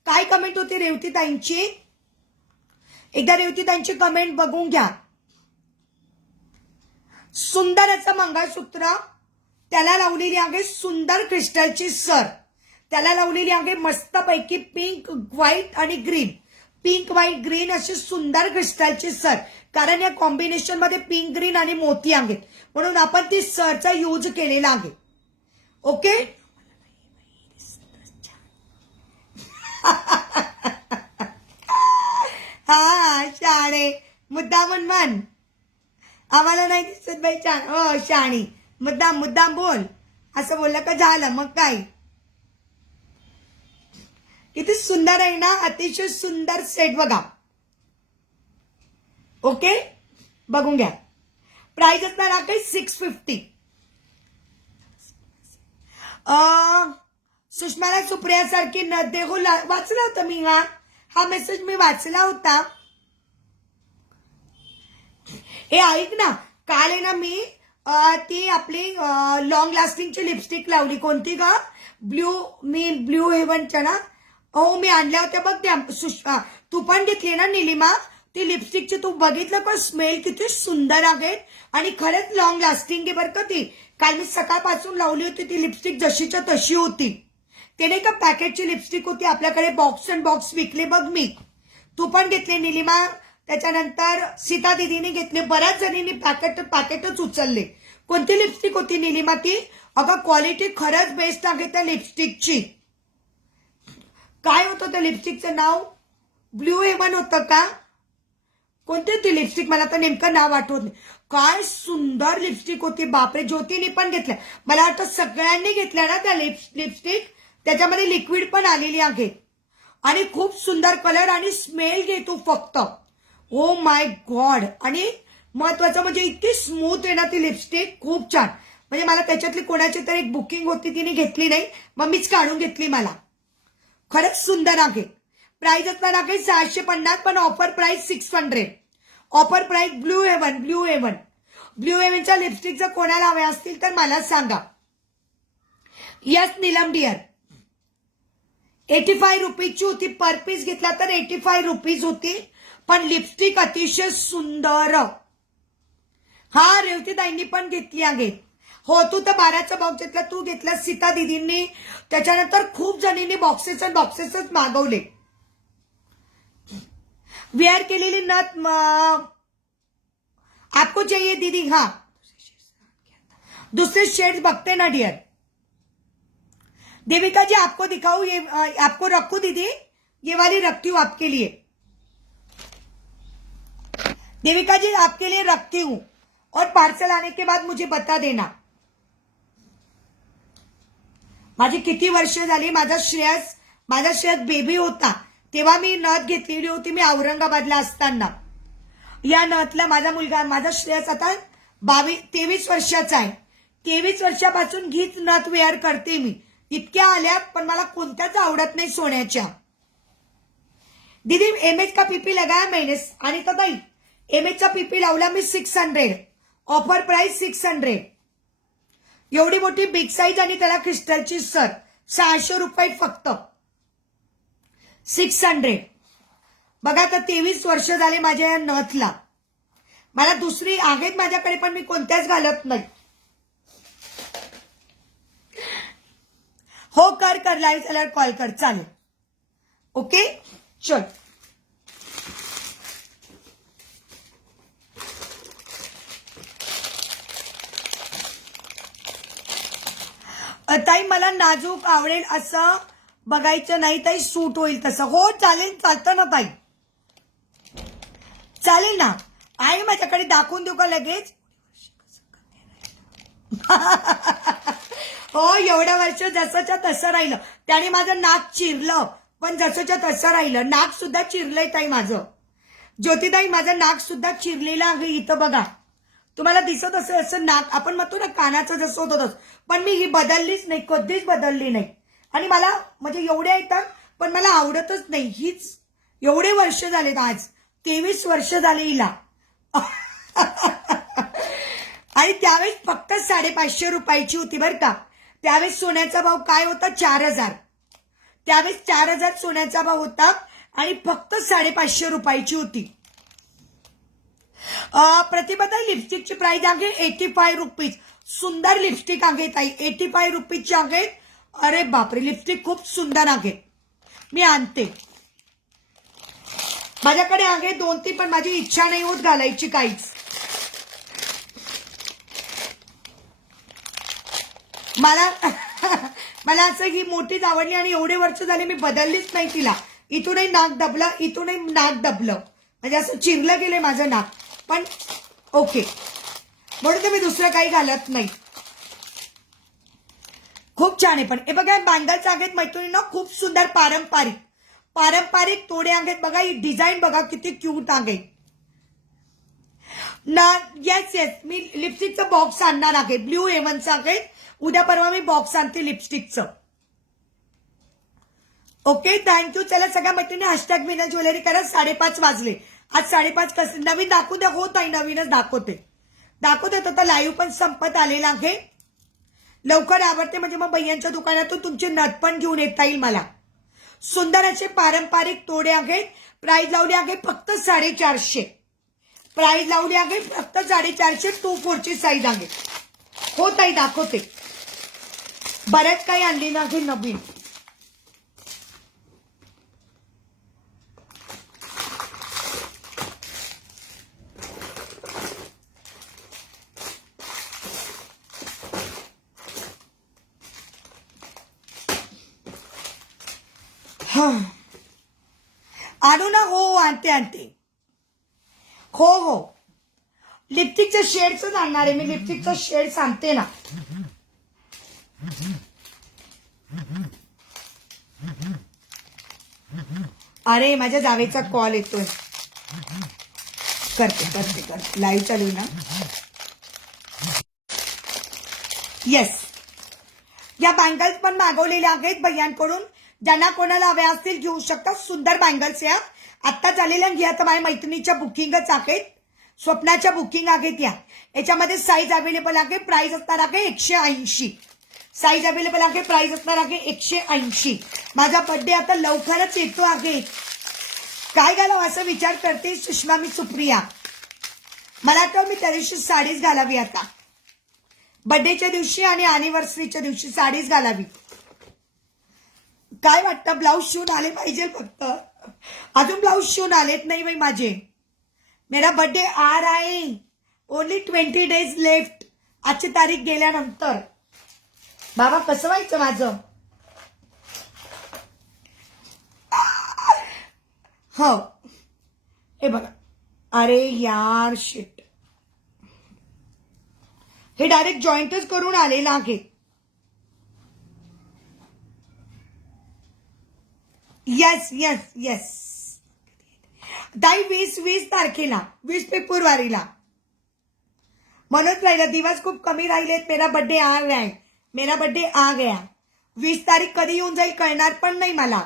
काय कमेंट होती रेवतीताईंची. एकदा रेवतीताईंची कमेंट बघून घ्या. सुंदर असं मंगळसूत्र त्याला लावलेली आहे सुंदर क्रिस्टलची सर. त्याला लावलेली आहे मस्तपैकी पिंक व्हाईट आणि ग्रीन. पिंक व्हाईट ग्रीन अशी सुंदर क्रिस्टलची सर. कारण या कॉम्बिनेशन मध्ये पिंक ग्रीन आणि मोती आहेत म्हणून आपण ती सरचा यूज केलेला आहे. ओके. हा शाणे मुद्दामून म्हण. आम्हाला नाही दिसत बाई छान. हो शाणी मुद्दाम बोल. असं बोललं का झालं मग काय. किती सुंदर आहे ना. अतिशय सुंदर सेट बघा. ओके बघून घ्या. प्राइस असणार आहे 650. सुषमाला सुप्रियासारखी न देऊ वाचला होता मी. हा मेसेज मी वाचला होता. हे ऐक ना काल आहे ना मी ती आपली लॉंग लास्टिंगची लिपस्टिक लावली. कोणती का ब्ल्यू हेवनच्या ना. हो मी आणल्या होत्या बघ त्या. तू पण घेतली ना निलिमा ती लिपस्टिकची. तू बघितलं का स्मेल किती सुंदर आहे आणि खरंच लॉंग लास्टिंग आहे बरं का ती. काल मी सकाळपासून लावली होती ती लिपस्टिक जशीच्या तशी होती. ते नाही का पॅकेटची लिपस्टिक होती आपल्याकडे बॉक्स अँड बॉक्स विकले बघ मी. तू पण घेतली निलिमा. त्याच्यानंतर सीता दिदीने घेतले. बऱ्याच जणींनी पॅकेटच उचलले. कोणती लिपस्टिक होती निलिमा ती. अगं क्वालिटी खरंच बेस्ट आहे त्या लिपस्टिकची. काय होतं त्या लिपस्टिकचं नाव. ब्ल्यू हेवन होतं का. कोणती होती लिपस्टिक मला तर नेमकं नाव आठवत नाही. काय सुंदर लिपस्टिक होती बापरे. ज्योतीने पण घेतल्या. मला वाटतं सगळ्यांनी घेतल्या ना त्या लिपस्टिक. त्याच्यामध्ये लिक्विड पण आलेली आहे आणि खूप सुंदर कलर आणि स्मेल घे तू फक्त. ओ माय गॉड. आणि महत्वाचं म्हणजे इतकी स्मूथ आहे ना ती लिपस्टिक. खूप छान. म्हणजे मला त्याच्यातली कोणाची तरी एक बुकिंग होती तिने घेतली नाही मग मीच काढून घेतली. मला खरंच सुंदर आहे. प्राइस असणार आहे 650 पण offer price 600. Offer price blue हेवनच्या लिपस्टिक जर कोणाला हव्या असतील तर मला सांगा. Yes Neelam dear. 85 रुपीजची होती. पर पीस घेतला तर 85 रुपीज होती. पण लिपस्टिक अतिशय सुंदर. हा रेवतीताईंनी पण घेतली आहे. हो तू तर 12चा बॉक्स घेतला. तू घेतला सीता दिदींनी. त्याच्यानंतर खूप जणींनी बॉक्सेसच मागवले. वेअर केलेली नथ आपको चाहिए दीदी. हाँ दूसरे शेड्स बघते ना डियर. देविका जी आपको दिखाऊं ये आपको रखूं दीदी. ये वाली रखती हूं आपके लिए. देविका जी आपके लिए रखती हूं और पार्सल आने के बाद मुझे बता देना. माझी किती वर्ष झाली. माझा श्रेयस बेबी होता तेव्हा मी नथ घेतलेली होती. मी औरंगाबादला असताना. या नथला माझा मुलगा माझा श्रेयस आता 23 वर्षाचा आहे. 23 वर्षापासून हीच नथ वेअर करते मी. इतक्या आल्यात पण मला कोणत्याच आवडत नाही सोन्याच्या. दीदी एमएच का पीपी लगाया मैंने आणि तर ताई एमएच चा पीपी लावला मी 600 ऑफर प्राइस 600 एवढी मोठी बिग साईज आणि त्याला क्रिस्टलची सर 600 रुपये फक्त 600 बघा तर 23 वर्ष झाले माझ्या या नथला मला दुसरी आहेत माझ्याकडे पण मी कोणत्याच घालत नाही हो कर लाईव्ह झाल्यावर कॉल कर चालेल ओके चल ताई मला नाजूक आवडेल असं बघायचं नाही ताई सूट होईल तसं हो चालेल चालतं ना ताई चालेल ना आहे माझ्याकडे दाखवून देऊ का लगेच हो एवढं वर्ष जसंच्या तसं राहिलं त्याने माझं नाक चिरलं पण जसंच्या तसं राहिलं नाक सुद्धा चिरलंय ताई माझं ज्योतिताई माझं नाक सुद्धा चिरलेलं आहे इथं बघा तुम्हाला दिसत असेल असं नाक आपण म्हणतो ना कानाचं जसं होतं तसं पण मी ही बदललीच नाही कधीच बदलली नाही आणि मला म्हणजे एवढ्या येतात पण मला आवडतच नाही हीच एवढे वर्ष झालेत आज 23 वर्ष झाले हिला आणि त्यावेळेस फक्त 550 रुपयाची होती बरं का त्यावेळेस सोन्याचा भाव काय होता 4000 त्यावेळेस 4000 सोन्याचा भाव होता आणि फक्त 550 रुपयाची होती प्रतिभाताई लिपस्टिकची प्राइस आहे 85 रुपीज सुंदर लिपस्टिक आहे ताई 85 रुपीजची आहे अरे बापरे लिपस्टिक खूप सुंदर आहे मी आणते माझ्याकडे आहे 2-3 पण माझी इच्छा नाही होत घालायची काहीच मला मला असं ही मोठीच आवडली आणि एवढे वर्ष झाले मी बदललीच नाही तिला इथूनही नाक दबलं इथूनही नाक दबलं म्हणजे असं चिरलं गेलंय माझं नाक पण ओके म्हणून ते मी दुसरं काही घालत नाही खूप छान आहे पण हे बघा बँगल्स आहेत मैत्रिणींना खूप सुंदर पारंपरिक तोडे आहेत बघा ही डिझाईन बघा किती क्यूट आहे ना येस मी लिपस्टिकचं बॉक्स आणणार आहे ब्ल्यू हेवनचं आहे उद्या परवा मी बॉक्स आणते लिपस्टिकचं ओके थँक्यू चला सगळ्या मैत्रिणी हॅशटॅग विनर ज्वेलरी करा 5:30 वाजले आज 5:30 कसं नवीन दाखवू द्या होत आहे नवीनच दाखवते तर लाईव्ह पण संपत आलेला आहे लवकर आवडते म्हणजे मग भैयांच्या दुकानातून तुमचे नथ पण घेऊन येता येईल मला सुंदर असे पारंपरिक तोडे आहेत प्राइस लावली आहे फक्त 450 प्राइस लावली आहे फक्त 450 2-4 ची साईज आहे हो ताई दाखवते बऱ्याच काही आणली नाही नवीन आणू ना हो आणते हो लिपस्टिकचं शेड्सच आणणार आहे मी लिपस्टिकचं शेड सांगते ना अरे माझ्या जावेचा कॉल येतोय करते लाईव्ह चालू ना येस या बँगल्स पण मागवलेल्या आहेत भैयांकडून ज्यांना कोणाला हव्या असतील घेऊ शकता सुंदर बँगल्स या आत्ता झालेल्या घ्या तर माझ्या मैत्रिणीच्या बुकिंगच आहेत स्वप्नाच्या बुकिंग आहेत याच्यामध्ये साईज अवेलेबल आहे प्राइस असणार आहे 180 साईज अवेलेबल आहे प्राइस असणार आहे 180 माझा बर्थडे आता लवकरच येतो आहे काय घालावं असं विचार करते सुषमा मी सुप्रिया मला तर मी त्या दिवशी साडीच घालावी आता बर्थडेच्या दिवशी आणि अॅनिव्हर्सरीच्या दिवशी साडीच घालावी काय वाटतं ब्लाउज शिवून आले पाहिजे फक्त अजून ब्लाउज शिवून आलेत नाही बाई माझे मेरा बर्थडे आ रहा है ओनली 20 days लेफ्ट आजची तारीख गेल्यानंतर बाबा कसं व्हायचं माझं हो हे बघा अरे यार शिट हे डायरेक्ट जॉईंटच करून आलेलं आहे येस ताई 20 तारखेला 20 फेब्रुवारीला म्हणून राहिला दिवस खूप कमी राहिलेत मेरा बर्थडे आ गया 20 तारीख कधी येऊन जाईल कळणार पण नाही मला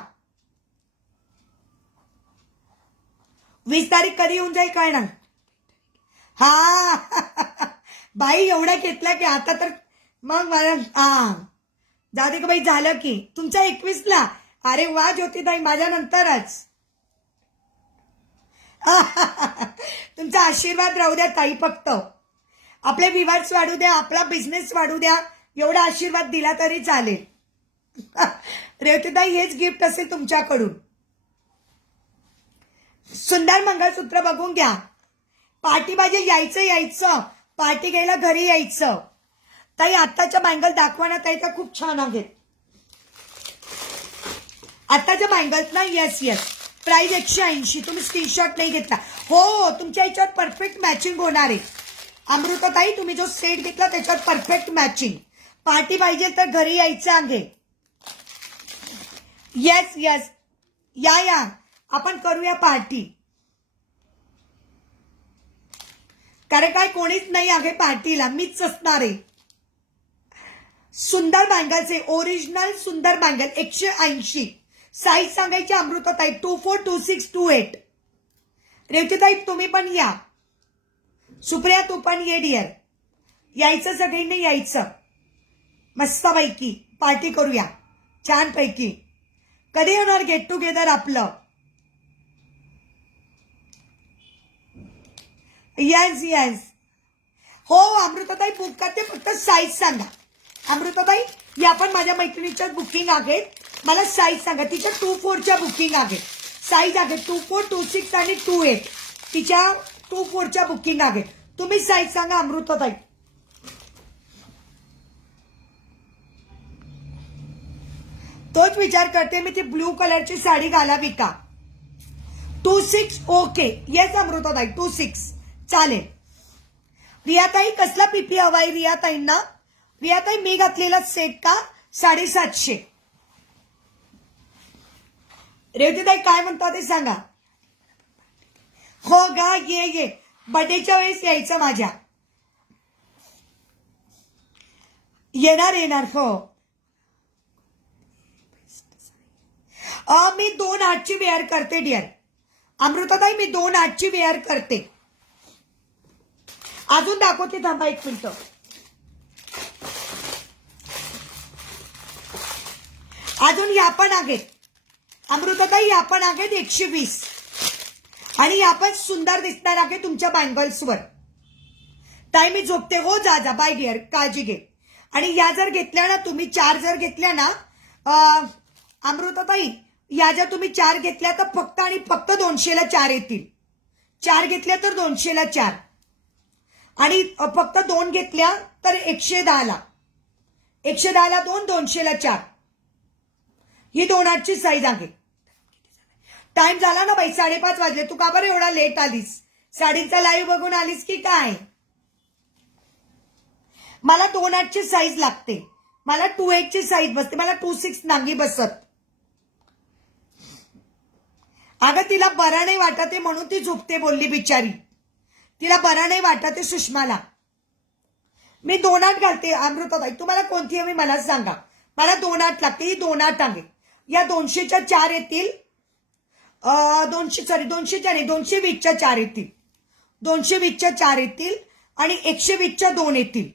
20 तारीख कधी येऊन जाईल काय ना. हा बाई एवढा घेतला की आता तर मग मला जाऊ दे का बाई, झालं की तुमच्या 21ला. अरे वा ज्योतिताई, माझ्या नंतरच. तुमचा आशीर्वाद राहू द्या ताई, फक्त आपले व्ह्यूअर्स वाढू द्या, आपला बिझनेस वाढू द्या, एवढा आशीर्वाद दिला तरी चालेल. रेवतीताई हेच गिफ्ट असेल तुमच्याकडून. सुंदर मंगळसूत्र बघून घ्या. पार्टी पाहिजे, यायचं पार्टी घ्यायला घरी यायचं. ताई आत्ताच्या बँगल दाखवा ना ताई, त्या खूप छान आहेत आत्ताच्या बँगल्स ना. Yes price 180. तुम्ही स्क्रीनशॉट नाही घेतला. हो तुमच्या याच्यात परफेक्ट मॅचिंग होणार आहे अमृताताई. तुम्ही जो सेट घेतला त्याच्यात परफेक्ट मॅचिंग. पार्टी पाहिजे तर घरी यायचं आहे. येस या आपण करूया पार्टी. कारण काय कोणीच नाही आहे पार्टीला, मीच असणार आहे. सुंदर बँगलचे ओरिजिनल सुंदर बँगल 180. साईज सांगायची अमृताताई 24, 26, 28. रेवतीताई तुम्ही पण या. सुप्रिया तू पण ये डिअर. यायचं सगळ्यांनी यायचं. मस्तपैकी पार्टी करूया छानपैकी. कधी होणार गेट टुगेदर आपलं. येस हो अमृताताई बुक करते, फक्त साईज सांगा. अमृताताई या पण माझ्या मैत्रिणीच्या बुकिंग आहेत. मला साईज सांगा. तिच्या 24च्या बुकिंग आहेत. साईज आहे 24, 26 आणि 28. तिच्या 24च्या बुकिंग आहेत. तुम्ही साईज सांगा अमृताताई. तोच विचार करते मी, ती ब्लू कलरची साडी घालावी का. 26 ओके. येस अमृताताई 26 चालेल. रियाताई कसला पीपी हवाय रियाताईंना. रियाताई मी घातलेला सेट का 750. रेवतीताई काय म्हणता ते सांगा. हो गा ये बर्थडेच्या वेळेस यायचं माझ्या. येणार हो. मी 2/8ची वेअर करते डिअर. अमृताताई मी 2/8ची वेअर करते. अजून दाखवते थांबा 1 मिनिट. अजून या पण आहेत अमृताताई, या पण आहेत 120. आणि या पण सुंदर दिसणार आहे तुमच्या बँगल्सवर. ताई मी झोपते. हो जा बाय डिअर, काळजी घे. आणि या जर घेतल्या ना तुम्ही 4 जर घेतल्या ना अमृताताई, या ज्या तुम्ही 4 घेतल्या तर फक्त आणि फक्त 200ला 4 येतील. 4 घेतल्या तर 200ला 4 आणि फक्त 2 घेतल्या तर 110ला. 110ला 2, 200ला 4. ही 2/8ची साईज आहे. टाइम झाला ना बाई, 5:30 वाजले. तू का बरं एवढा लेट आलीस. साडींचा लाईव्ह बघून आलीस की काय. मला 2/8ची साईज लागते. मला 2/8ची साईज बसते. मला 2/6 नाही बसत. अगं तिला बरं नाही वाटत म्हणून ती झोपते बोलली बिचारी. तिला बरं नाही वाटत सुषमाला. मी 2/8 घालते अमृताताई. तुम्हाला कोणती हवी मला सांगा. मला 2/8 लागते. ही 2/8 आहे. या 200च्या 4 येतील. 200च्या नाही 220च्या 4 येतील. 220च्या 4 येतील आणि 120च्या 2 येतील.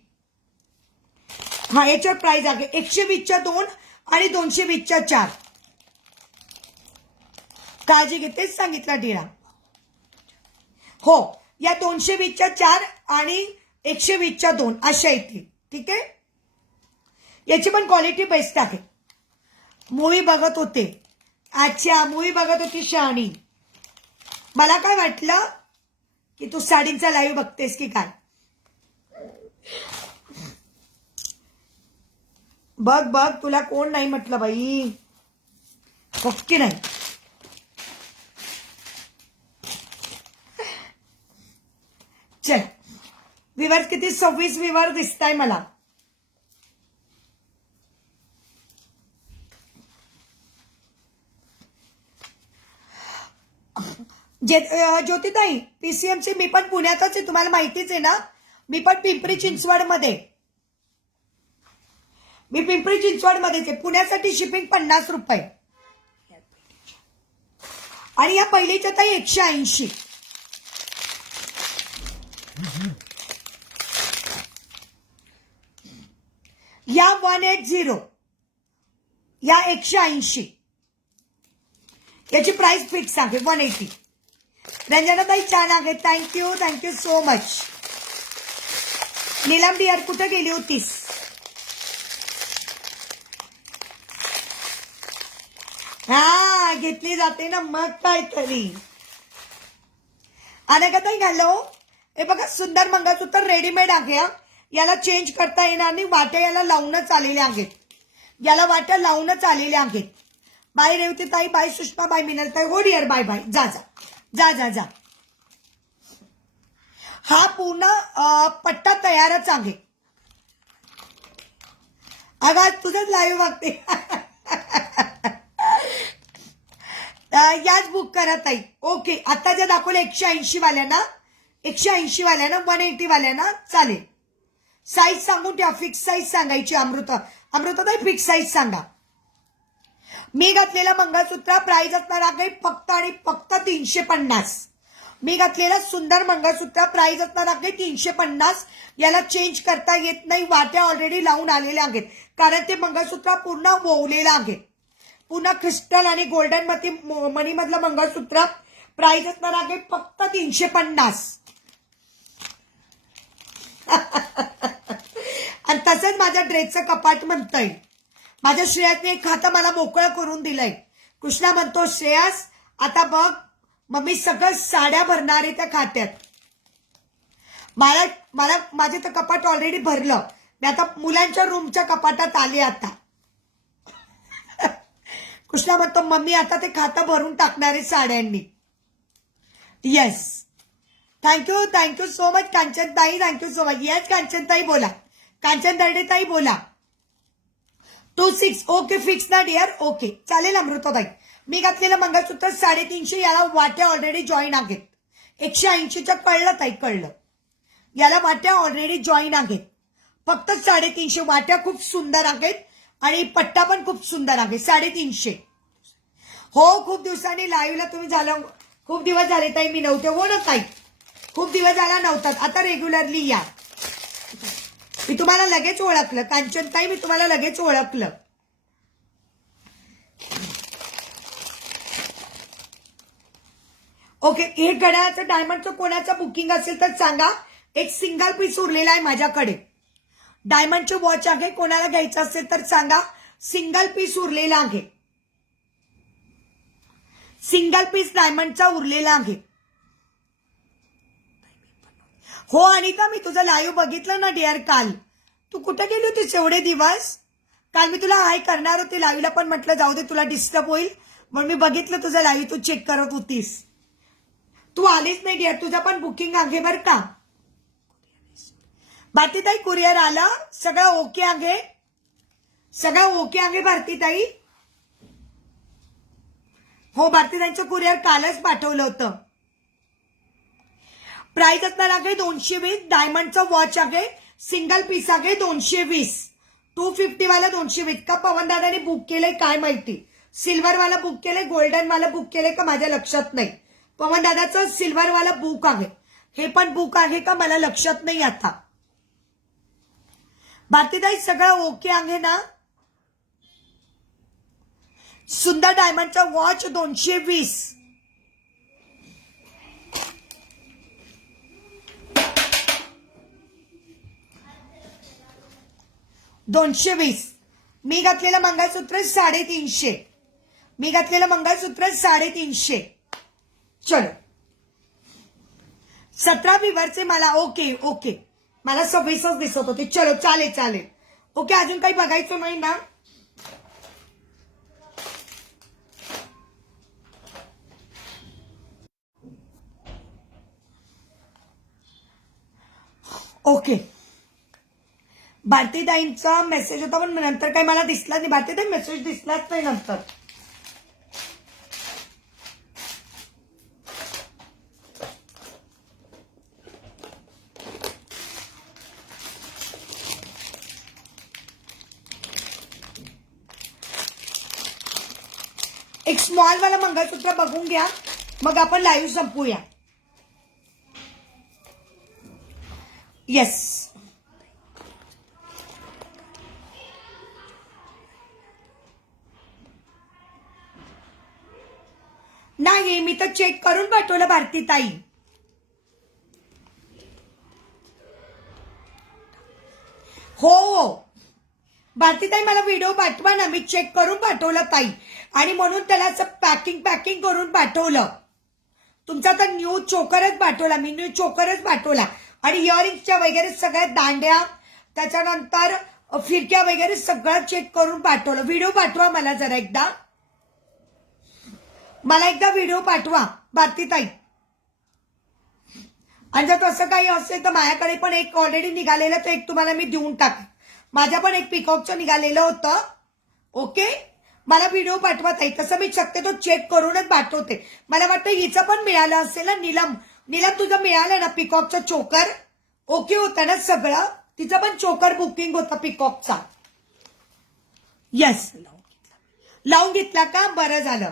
हा याच्यावर प्राइस आहे 120च्या 2 आणि 220च्या 4. काळजी घे, तेच सांगितलं डिरा. हो या 220च्या 4 आणि 120च्या 2 अशा येतील. ठीक आहे. याची पण क्वालिटी बेस्ट आहे. मूवी बघत होते. अच्छा मूवी बघत होती शहाणी. मला काय वाटलं की तू साडींचा लाईव्ह बघतेस की काय. बघ तुला कोण नाही म्हटलं बाई. पक्की नाही. चल विवर किती 26 विवर दिसताय मला. ज्योतिताई पीसीएमची मी पण पुण्यातच आहे. तुम्हाला माहितीच आहे ना. मी पण पिंपरी चिंचवड मध्ये. मी पिंपरी चिंचवड मध्येच आहे. पुण्यासाठी शिपिंग 50 रुपये. आणि या पहिलीच्या ताई 180. या 180, या 180. याची प्राइस फिक्स आहे 180. रंजनाताई छान आहे, thank you thank you so much. Neelam dear कुठे गेली होतीस? हा घेतली जाते ना मग काहीतरी. अनघाताई घालो. हे बघा सुंदर मंगळसूत्र रेडीमेड आहे. याला चेंज करता येणार नाही. वाट्या याला लावूनच आलेल्या आहेत. याला वाट्या लावूनच आलेल्या आहेत. बाय रेवतीताई, बाय सुषमा, बाय मिनलताई. हो डिअर बाय बाय. जा जा जा जा जा. हा पूर्ण पट्टा तयारच आहे. अगं तुझंच लाईव्ह बघते. याच बुक करा ताई. ओके आता जे दाखवले 180 वाल्यांना, 180 वाल्यांना, 180 वाल्यांना चालेल. साईज सांगून ठेवा. फिक्स साईज सांगायची. अमृताताई फिक्स साईज सांगा. मी घातलेला मंगळसूत्र प्राइस असणार आहे फक्त आणि फक्त 350. मी घातलेला सुंदर मंगळसूत्र प्राइस असणार आहे 350. याला चेंज करता येत नाही. वाट्या ऑलरेडी लावून आलेल्या आहेत कारण ते मंगळसूत्र पूर्ण ओवलेलं आहे. पुन्हा क्रिस्टल आणि गोल्डन मनी मधलं मंगळसूत्र प्राइस असणार आहे फक्त 350. आणि तसंच माझ्या ड्रेसचं कपाट म्हणतंय. माझ्या श्रेयासने एक खातं मला मोकळं करून दिलंय. कृष्णा म्हणतो श्रेयास आता बघ मम्मी सगळं साड्या भरणार आहे त्या खात्यात. माझे तर कपाट ऑलरेडी भरलं. मी आता मुलांच्या रूमच्या कपाटात आले आता. कृष्णा म्हणतो मम्मी आता ते खातं भरून टाकणार आहे साड्यांनी. येस थँक्यू सो मच कांचनताई. Thank you so much. येस कांचनताई बोला. कांचन दर्डेताई बोला. 26 ओके फिक्स ना डिअर. ओके चालेल अमृताताई. मी घातलेलं मंगळसूत्र 350. याला वाट्या ऑलरेडी जॉईन आहेत. 180च्या कळलं ताई कळलं. याला वाट्या ऑलरेडी जॉईन आहेत. फक्त 350 वाट्या खूप सुंदर आहेत आणि पट्टा पण खूप सुंदर आहे. 350. हो खूप दिवसांनी लाईव्हला तुम्ही झालं. खूप दिवस झाले ताई मी नव्हते. हो ना ताई खूप दिवस झाला नव्हतात. आता रेग्युलरली या. मी तुम्हाला लगेच ओळखलं कांचनताई. मी तुम्हाला लगेच ओळखलं. ओके हे घड्याळाचं डायमंडचं कोणाचं बुकिंग असेल तर सांगा. एक सिंगल पीस उरलेला आहे माझ्याकडे. डायमंडचं वॉच आहे. कोणाला घ्यायचं असेल तर सांगा. सिंगल पीस उरलेला आहे. सिंगल पीस डायमंडचा उरलेला आहे. हो अनिता मी तुझं लाईव्ह बघितलं ना डिअर काल. तू कुठे गेली होतीस एवढे दिवस? काल मी तुला हाय करणार होते लाईव्हला पण म्हटलं जाऊ दे तुला डिस्टर्ब होईल म्हणून मी बघितलं तुझं लाईव्ह. तू चेक करत होतीस. तू आलीच नाही डिअर. तुझं पण बुकिंग आहे बरं का. भारतीताई कुरिअर आला. सगळं ओके आहे. सगळं ओके आहे भारतीताई. हो भारतीताईंचं कुरिअर कालच पाठवलं होतं. प्राइस असणार आहे 220. डायमंडचा वॉच आहे. सिंगल पीस आहे 220. 250 वाला 220 का पवन दादाने बुक केलंय काय माहिती. सिल्वर वाला बुक केलंय गोल्डन वाला बुक केलंय का माझ्या लक्षात नाही. पवन दादाचं सिल्वर वाला बुक आहे. हे पण बुक आहे का मला लक्षात नाही आता. भारतीताई सगळं ओके आहे ना. सुंदर डायमंडचा वॉच 220. मी घातलेलं मंगळसूत्र 350. मी घातलेलं मंगळसूत्र 350. चलो 17 विवरचे मला. ओके ओके मला 26च दिसत होते. चलो चालेल चालेल. ओके अजून काही बघायचं नाही ना. ओके भारतीताईंचा मेसेज होता पण नंतर काही मला दिसला नाही. भारतीताई मेसेज दिसलाच नाही नंतर. एक स्मॉल वाला मंगळसूत्र बघून घ्या. मग आपण लाईव्ह संपूया. येस, नाही मी तर चेक करून पाठवलं भारती ताई. हो भारती ताई मला व्हिडिओ पाठवा ना, मी चेक करून पाठवलं ताई. आणि म्हणून त्याला असं पॅकिंग करून पाठवलं. तुमचा तर न्यू चोकरच पाठवला, मी न्यू चोकरच पाठवला. आणि इयरिंग्सच्या वगैरे सगळ्या दांड्या, त्याच्यानंतर फिरक्या वगैरे सगळं चेक करून पाठवलं. व्हिडिओ पाठवा मला जरा एकदा, मला एकदा व्हिडिओ पाठवा भारती ताई. आणि जर तसं काही असेल तर माझ्याकडे पण एक ऑलरेडी निघालेलं, तर एक तुम्हाला मी देऊन टाक. माझ्या पण एक पिकॉकचं निघालेलं होतं. ओके, मला व्हिडिओ पाठवा ताई. तसं मी शक्यतो चेक करूनच पाठवते. मला वाटतं हिचं पण मिळालं असेल ना. नीलम तुझं मिळालं ना पिकॉकचं चोकर? ओके होतं ना सगळं? तिचं पण चोकर बुकिंग होतं पिकॉकचा. येस, लावून घेतला का? बरं झालं.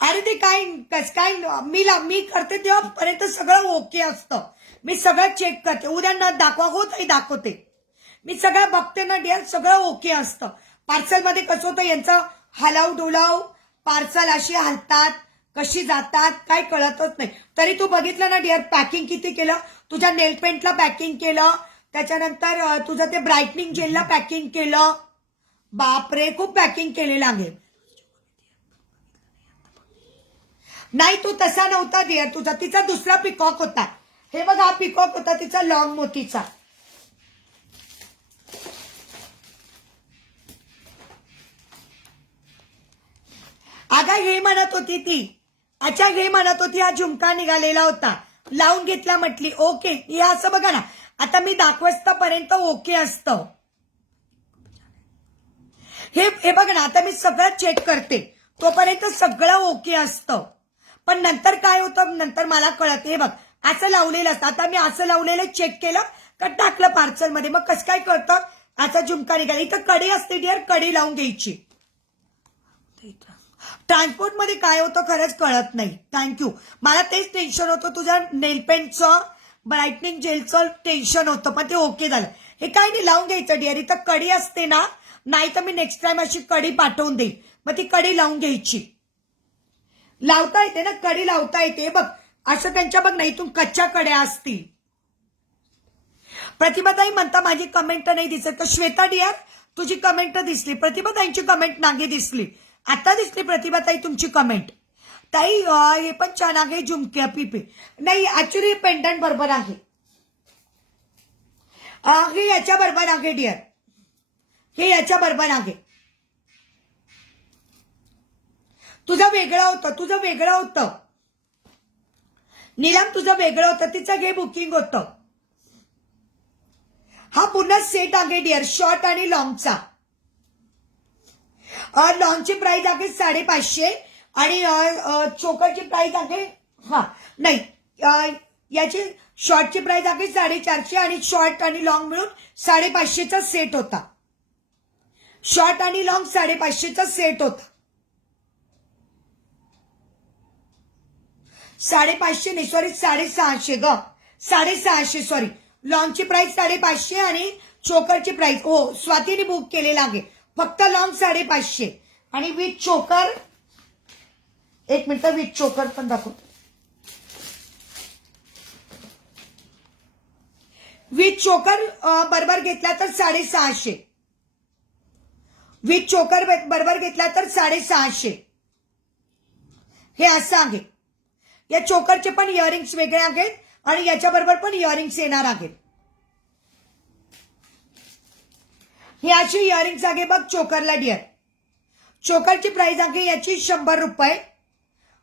अरे ते काय काय मी करते तेव्हापर्यंत सगळं ओके असतं. मी सगळं चेक करते. उद्या न दाखवा हो ताई, दाखवते. मी सगळं बघते ना डिअर, सगळं ओके असतं. पार्सल मध्ये कसं होतं यांचं हलाव डोलाव, पार्सल अशी हलतात, कशी जातात काय कळतच नाही. तरी तू बघितलं ना डिअर, पॅकिंग किती केलं. तुझ्या नेल पेंटला पॅकिंग केलं, त्याच्यानंतर तुझं ते ब्राईटनिंग जेलला पॅकिंग केलं. बापरे, खूप पॅकिंग केलेलं आहे. नाही तो तसा नव्हता डिअर तुझा, तिचा दुसरा पिकॉक होता. हे बघ, हा पिकॉक होता तिचा लॉंग मोतीचा. अगं हे म्हणत होती ती, अच्छा हे म्हणत होती हा झुमका निघालेला होता, लावून घेतला म्हटली. ओके, हे असं बघा ना, आता मी दाखवस्तापर्यंत ओके असतं. हे बघ ना, आता मी सगळं चेक करते तोपर्यंत सगळं ओके असतं. पण नंतर काय होतं, नंतर मला कळत. हे बघ, असं लावलेलं असतं. आता मी असं लावलेलं चेक केलं का टाकलं पार्सल मध्ये, मग कसं काय कळतं असा झुमका निघाला. इथं कडी असते डिअर, कडी लावून घ्यायची. ट्रान्सपोर्ट मध्ये काय होतं खरंच कळत नाही. थँक्यू. मला तेच टेन्शन होतं, तुझ्या नेलपेंटचं ब्राईटनिंग जेलचं टेन्शन होतं, पण ते ओके झालं. हे काय नाही, लावून घ्यायचं डिअर. इथं कडी असते ना, नाही तर मी नेक्स्ट टाइम अशी कडी पाठवून देईल, मग ती कडी लावून घ्यायची. लावता येते ना, कडी लावता येते. बघ असं त्यांच्या बघ ना, इथून कच्च्या कड्या असतील. प्रतिभाताई म्हणता माझी कमेंट नाही दिसत. तर श्वेता डिअर तुझी कमेंट दिसली, प्रतिभाताईंची कमेंट नाही दिसली. आता दिसली प्रतिभाताई तुमची कमेंट. ताई हे पण छान आहे झुमक्या पिपे. नाही ऍक्च्युली पेंडंट बरोबर आहे, हे याच्या बरोबर आहे डिअर, हे याच्या बरोबर आहे. तुझं वेगळं होतं नीलम, तुझं वेगळं होतं, तिचं घे बुकिंग होतं. हा पूर्ण सेट आहे डिअर, शॉर्ट आणि लॉंगचा. लॉंगची प्राइस आहे 550 आणि चोकरची प्राइस आहे, नाही याची शॉर्टची प्राइस आहे 450 आणि शॉर्ट आणि लॉंग मिळून 550चा सेट होता. शॉर्ट आणि लॉंग 550चा सेट होता. 550 नाही सॉरी 650 ग, 650 सॉरी. लॉंगची प्राइस 550 आणि चोकरची प्राइस, हो स्वातीने बुक केलेला आहे. फक्त लॉंग 550 आणि विथ चोकर. एक मिनिट, विथ चोकर पण दाखव. विथ चोकर बरोबर घेतला तर 650. विथ चोकर बरोबर घेतला तर 650. हे असं आहे. या चोकरचे पण इयरिंग्स वेगळे आहेत आणि याच्या बरोबर पण इयरिंग्स येणार आहेत. ही अशी इयरिंग्स आहे बघ चोकरला डिअर. चोकरची प्राइस आहे याची 100 रुपये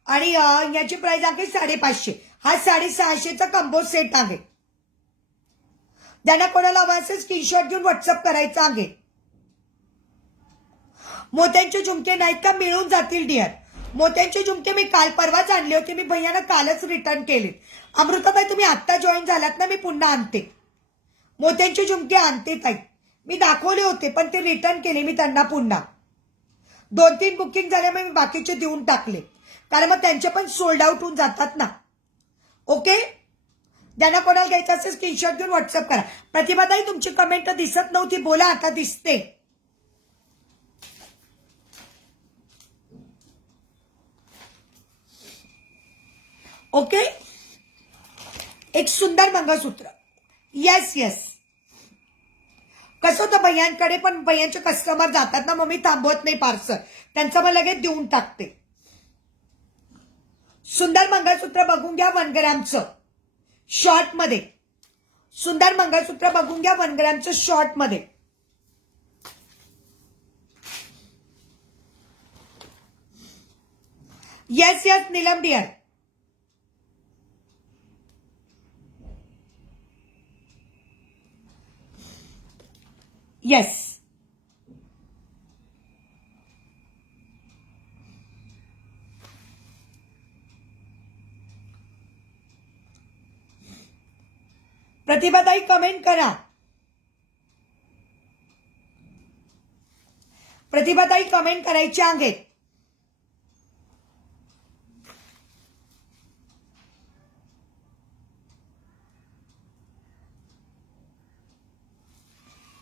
आणि याची प्राइस आहे 550. हा 650चा कंबो सेट आहे. ज्यांना कोणाला हवा असेल स्क्रीनशॉट घेऊन व्हॉट्सअप करायचा आहे. मोत्यांचे झुमके नाहीत का? मिळून जातील डिअर. मोत्यांचे झुमके मी काल परवाच आणले होते, मी भैयानं कालच रिटर्न केले. अमृताबाई तुम्ही आत्ता जॉईन झालात ना, मी पुन्हा आणते मोत्यांचे झुमके, आणते ताई. मी दाखवले होते पण ते रिटर्न केले मी त्यांना पुन्हा. 2-3 बुकिंग झाले मग मी बाकीचे देऊन टाकले, कारण मग त्यांचे पण सोल्ड आउट होऊन जातात ना. ओके, ज्यांना कोणाला घ्यायचं असेल स्क्रीनशॉट घेऊन व्हॉट्सअप करा. प्रतिभाताई तुमची कमेंट दिसत नव्हती, बोला आता दिसते. ओके, एक सुंदर मंगळसूत्र. येस येस, कसं होतं भैयांकडे पण भैयांचे कस्टमर जातात ना, मग मी थांबवत नाही पार्सल, त्यांचं मग लगेच देऊन टाकते. सुंदर मंगळसूत्र बघून घ्या 1 ग्रॅमचं शॉर्ट मध्ये. सुंदर मंगळसूत्र बघून घ्या 1 ग्रॅमचं शॉर्ट मध्ये. Yes yes Neelam dear. Yes, प्रतिभाताई कमेंट करा. प्रतिभाताई कमेंट करायची आहे.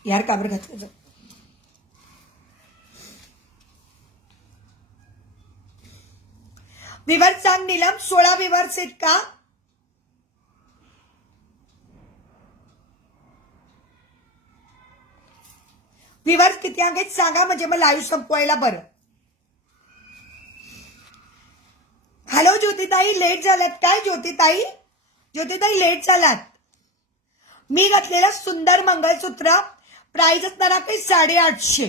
यार काबर घातलं विवर्स सांग नीलम. 16 विवर्स आहेत का? विवर्स किती आहेत सांगा, म्हणजे मग लाईव्ह संपवायला बरं. हॅलो ज्योतिताई, लेट झालात काय? ज्योतिताई, ज्योतिताई लेट झालात. मी घातलेलं सुंदर मंगळसूत्र प्राइस असणार आहे 850.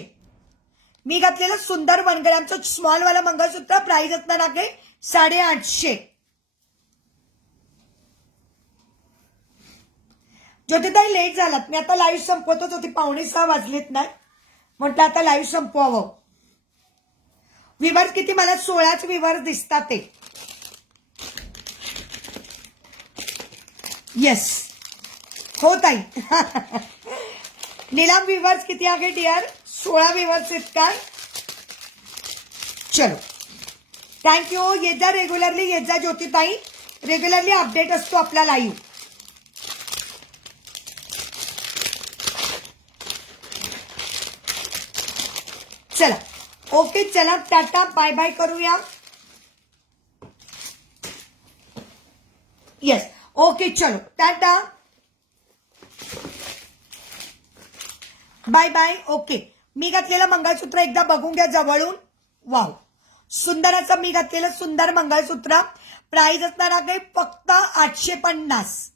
मी घातलेलं सुंदर 1 ग्रॅमचं स्मॉल वाला मंगळसूत्र प्राइस असणार आहे 850. ज्योतिताई लेट झालात, मी आता लाईव्ह संपवतच होती, 5:45 वाजलेत ना, म्हटलं आता लाईव्ह संपवावं. विवर्स किती? मला 16च विवर्स दिसतात ते. येस हो ताई. नीलम विवर्स किती आहे डिअर? 16 विवर्स आहेत का? चलो थँक्यू. येत जा रेग्युलरली, येत जा ज्योतिताई, रेग्युलरली अपडेट असतो आपला लाईव्ह. चला ओके, चला टाटा बाय बाय करूया. येस ओके, चलो टाटा बाय बाय. ओके, मी घातलेलं मंगळसूत्र एकदा बघून घ्या जवळून. वाव, सुंदराचं मी घातलेलं सुंदर मंगळसूत्र प्राइस असणार आहे फक्त 850.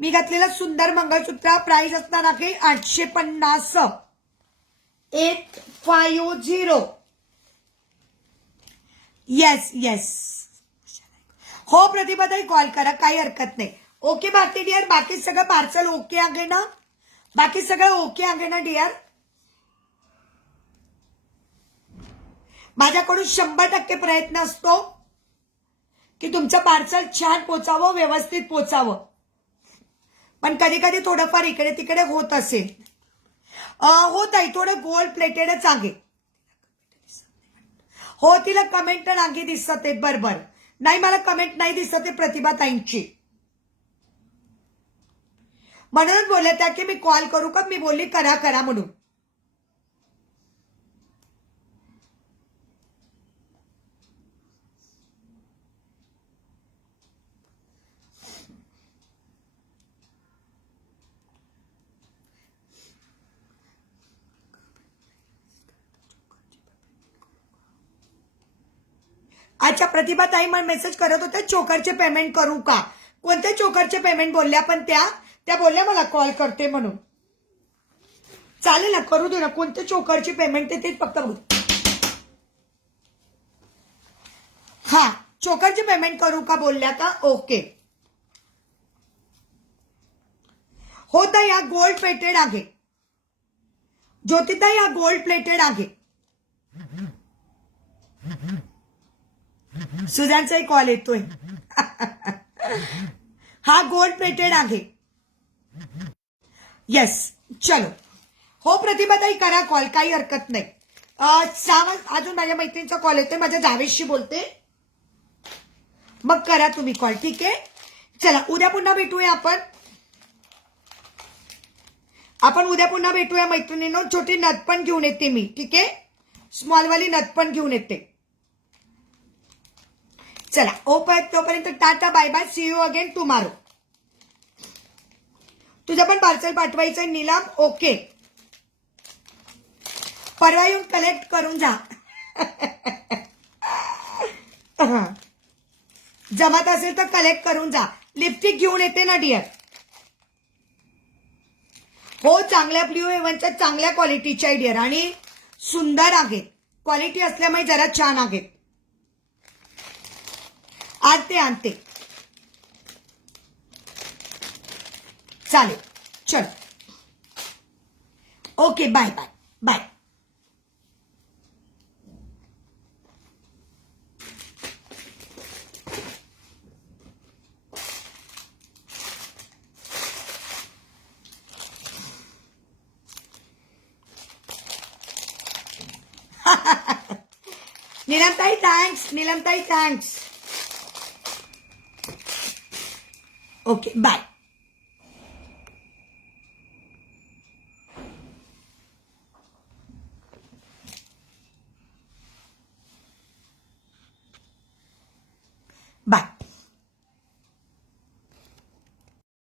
मी घातलेलं सुंदर मंगळसूत्र प्राइस असणार आहे 850. 850. येस येस हो प्रतिभाताई, कॉल करा, काही हरकत नाही. ओके भारती डिअर, बाकी सगळं पार्सल ओके आहे ना? बाकी सगळं ओके आहे ना डिअर? माझ्याकडून 100% प्रयत्न असतो की तुमचं पार्सल छान पोचावं, व्यवस्थित पोचावं, पण कधी कधी थोडंफार इकडे तिकडे होत असेल. होत आहे, थोडं गोल्ड प्लेटेडच आहे. हो, तिला कमेंट नाही दिसत आहेत. बरोबर, नाही मला कमेंट नाही दिसत आहे प्रतिभाताईंची, म्हणूनच बोलले त्या की मी कॉल करू का? मी बोलली करा करा म्हणून. अच्छा प्रतिभाताई मला मेसेज करत होत्या चोकरचे पेमेंट करू का? कोणत्या चोकरचे पेमेंट बोलल्या? पण त्या बोलल्या मला कॉल करते म्हणून. चालेल ना, करू दे ना. कोणते चोकरची पेमेंट तेच फक्त बोल. हा, चोकरची पेमेंट करू का बोलल्या का? ओके. होता या गोल्ड प्लेटेड आहे. ज्योतिताई या गोल्ड प्लेटेड आहे. सुजानचाही कॉल येतोय. हा गोल्ड प्लेटेड आहे. येस चलो. हो प्रतिभाताई करा कॉल, काही हरकत नाही. अजून माझ्या मैत्रिणीचा कॉल येतोय, माझ्या जावेशशी बोलते, मग करा तुम्ही कॉल. ठीक आहे, चला उद्या पुन्हा भेटूया आपण उद्या पुन्हा भेटूया मैत्रिणींनो. छोटी नथ पण घेऊन येते मी. ठीक आहे, स्मॉलवाली नथ पण घेऊन येते. चला तोपर्यंत tata bye bye, see you again tomorrow. तुझं पण पार्सल पाठवायचंय नीलम. ओके, परवा येऊन कलेक्ट करून जा. जमत असेल तर कलेक्ट करून जा. लिपस्टिक घेऊन येते ना डिअर. हो, चांगल्या ब्ल्यू हेवनच्या चांगल्या क्वालिटीच्या आहे डिअर, आणि सुंदर आहेत. क्वालिटी असल्यामुळे जरा छान आहेत. आणते चालेल. चल, ओके, बाय बाय बाय. नीलमताई थँक्स. Okay, bye.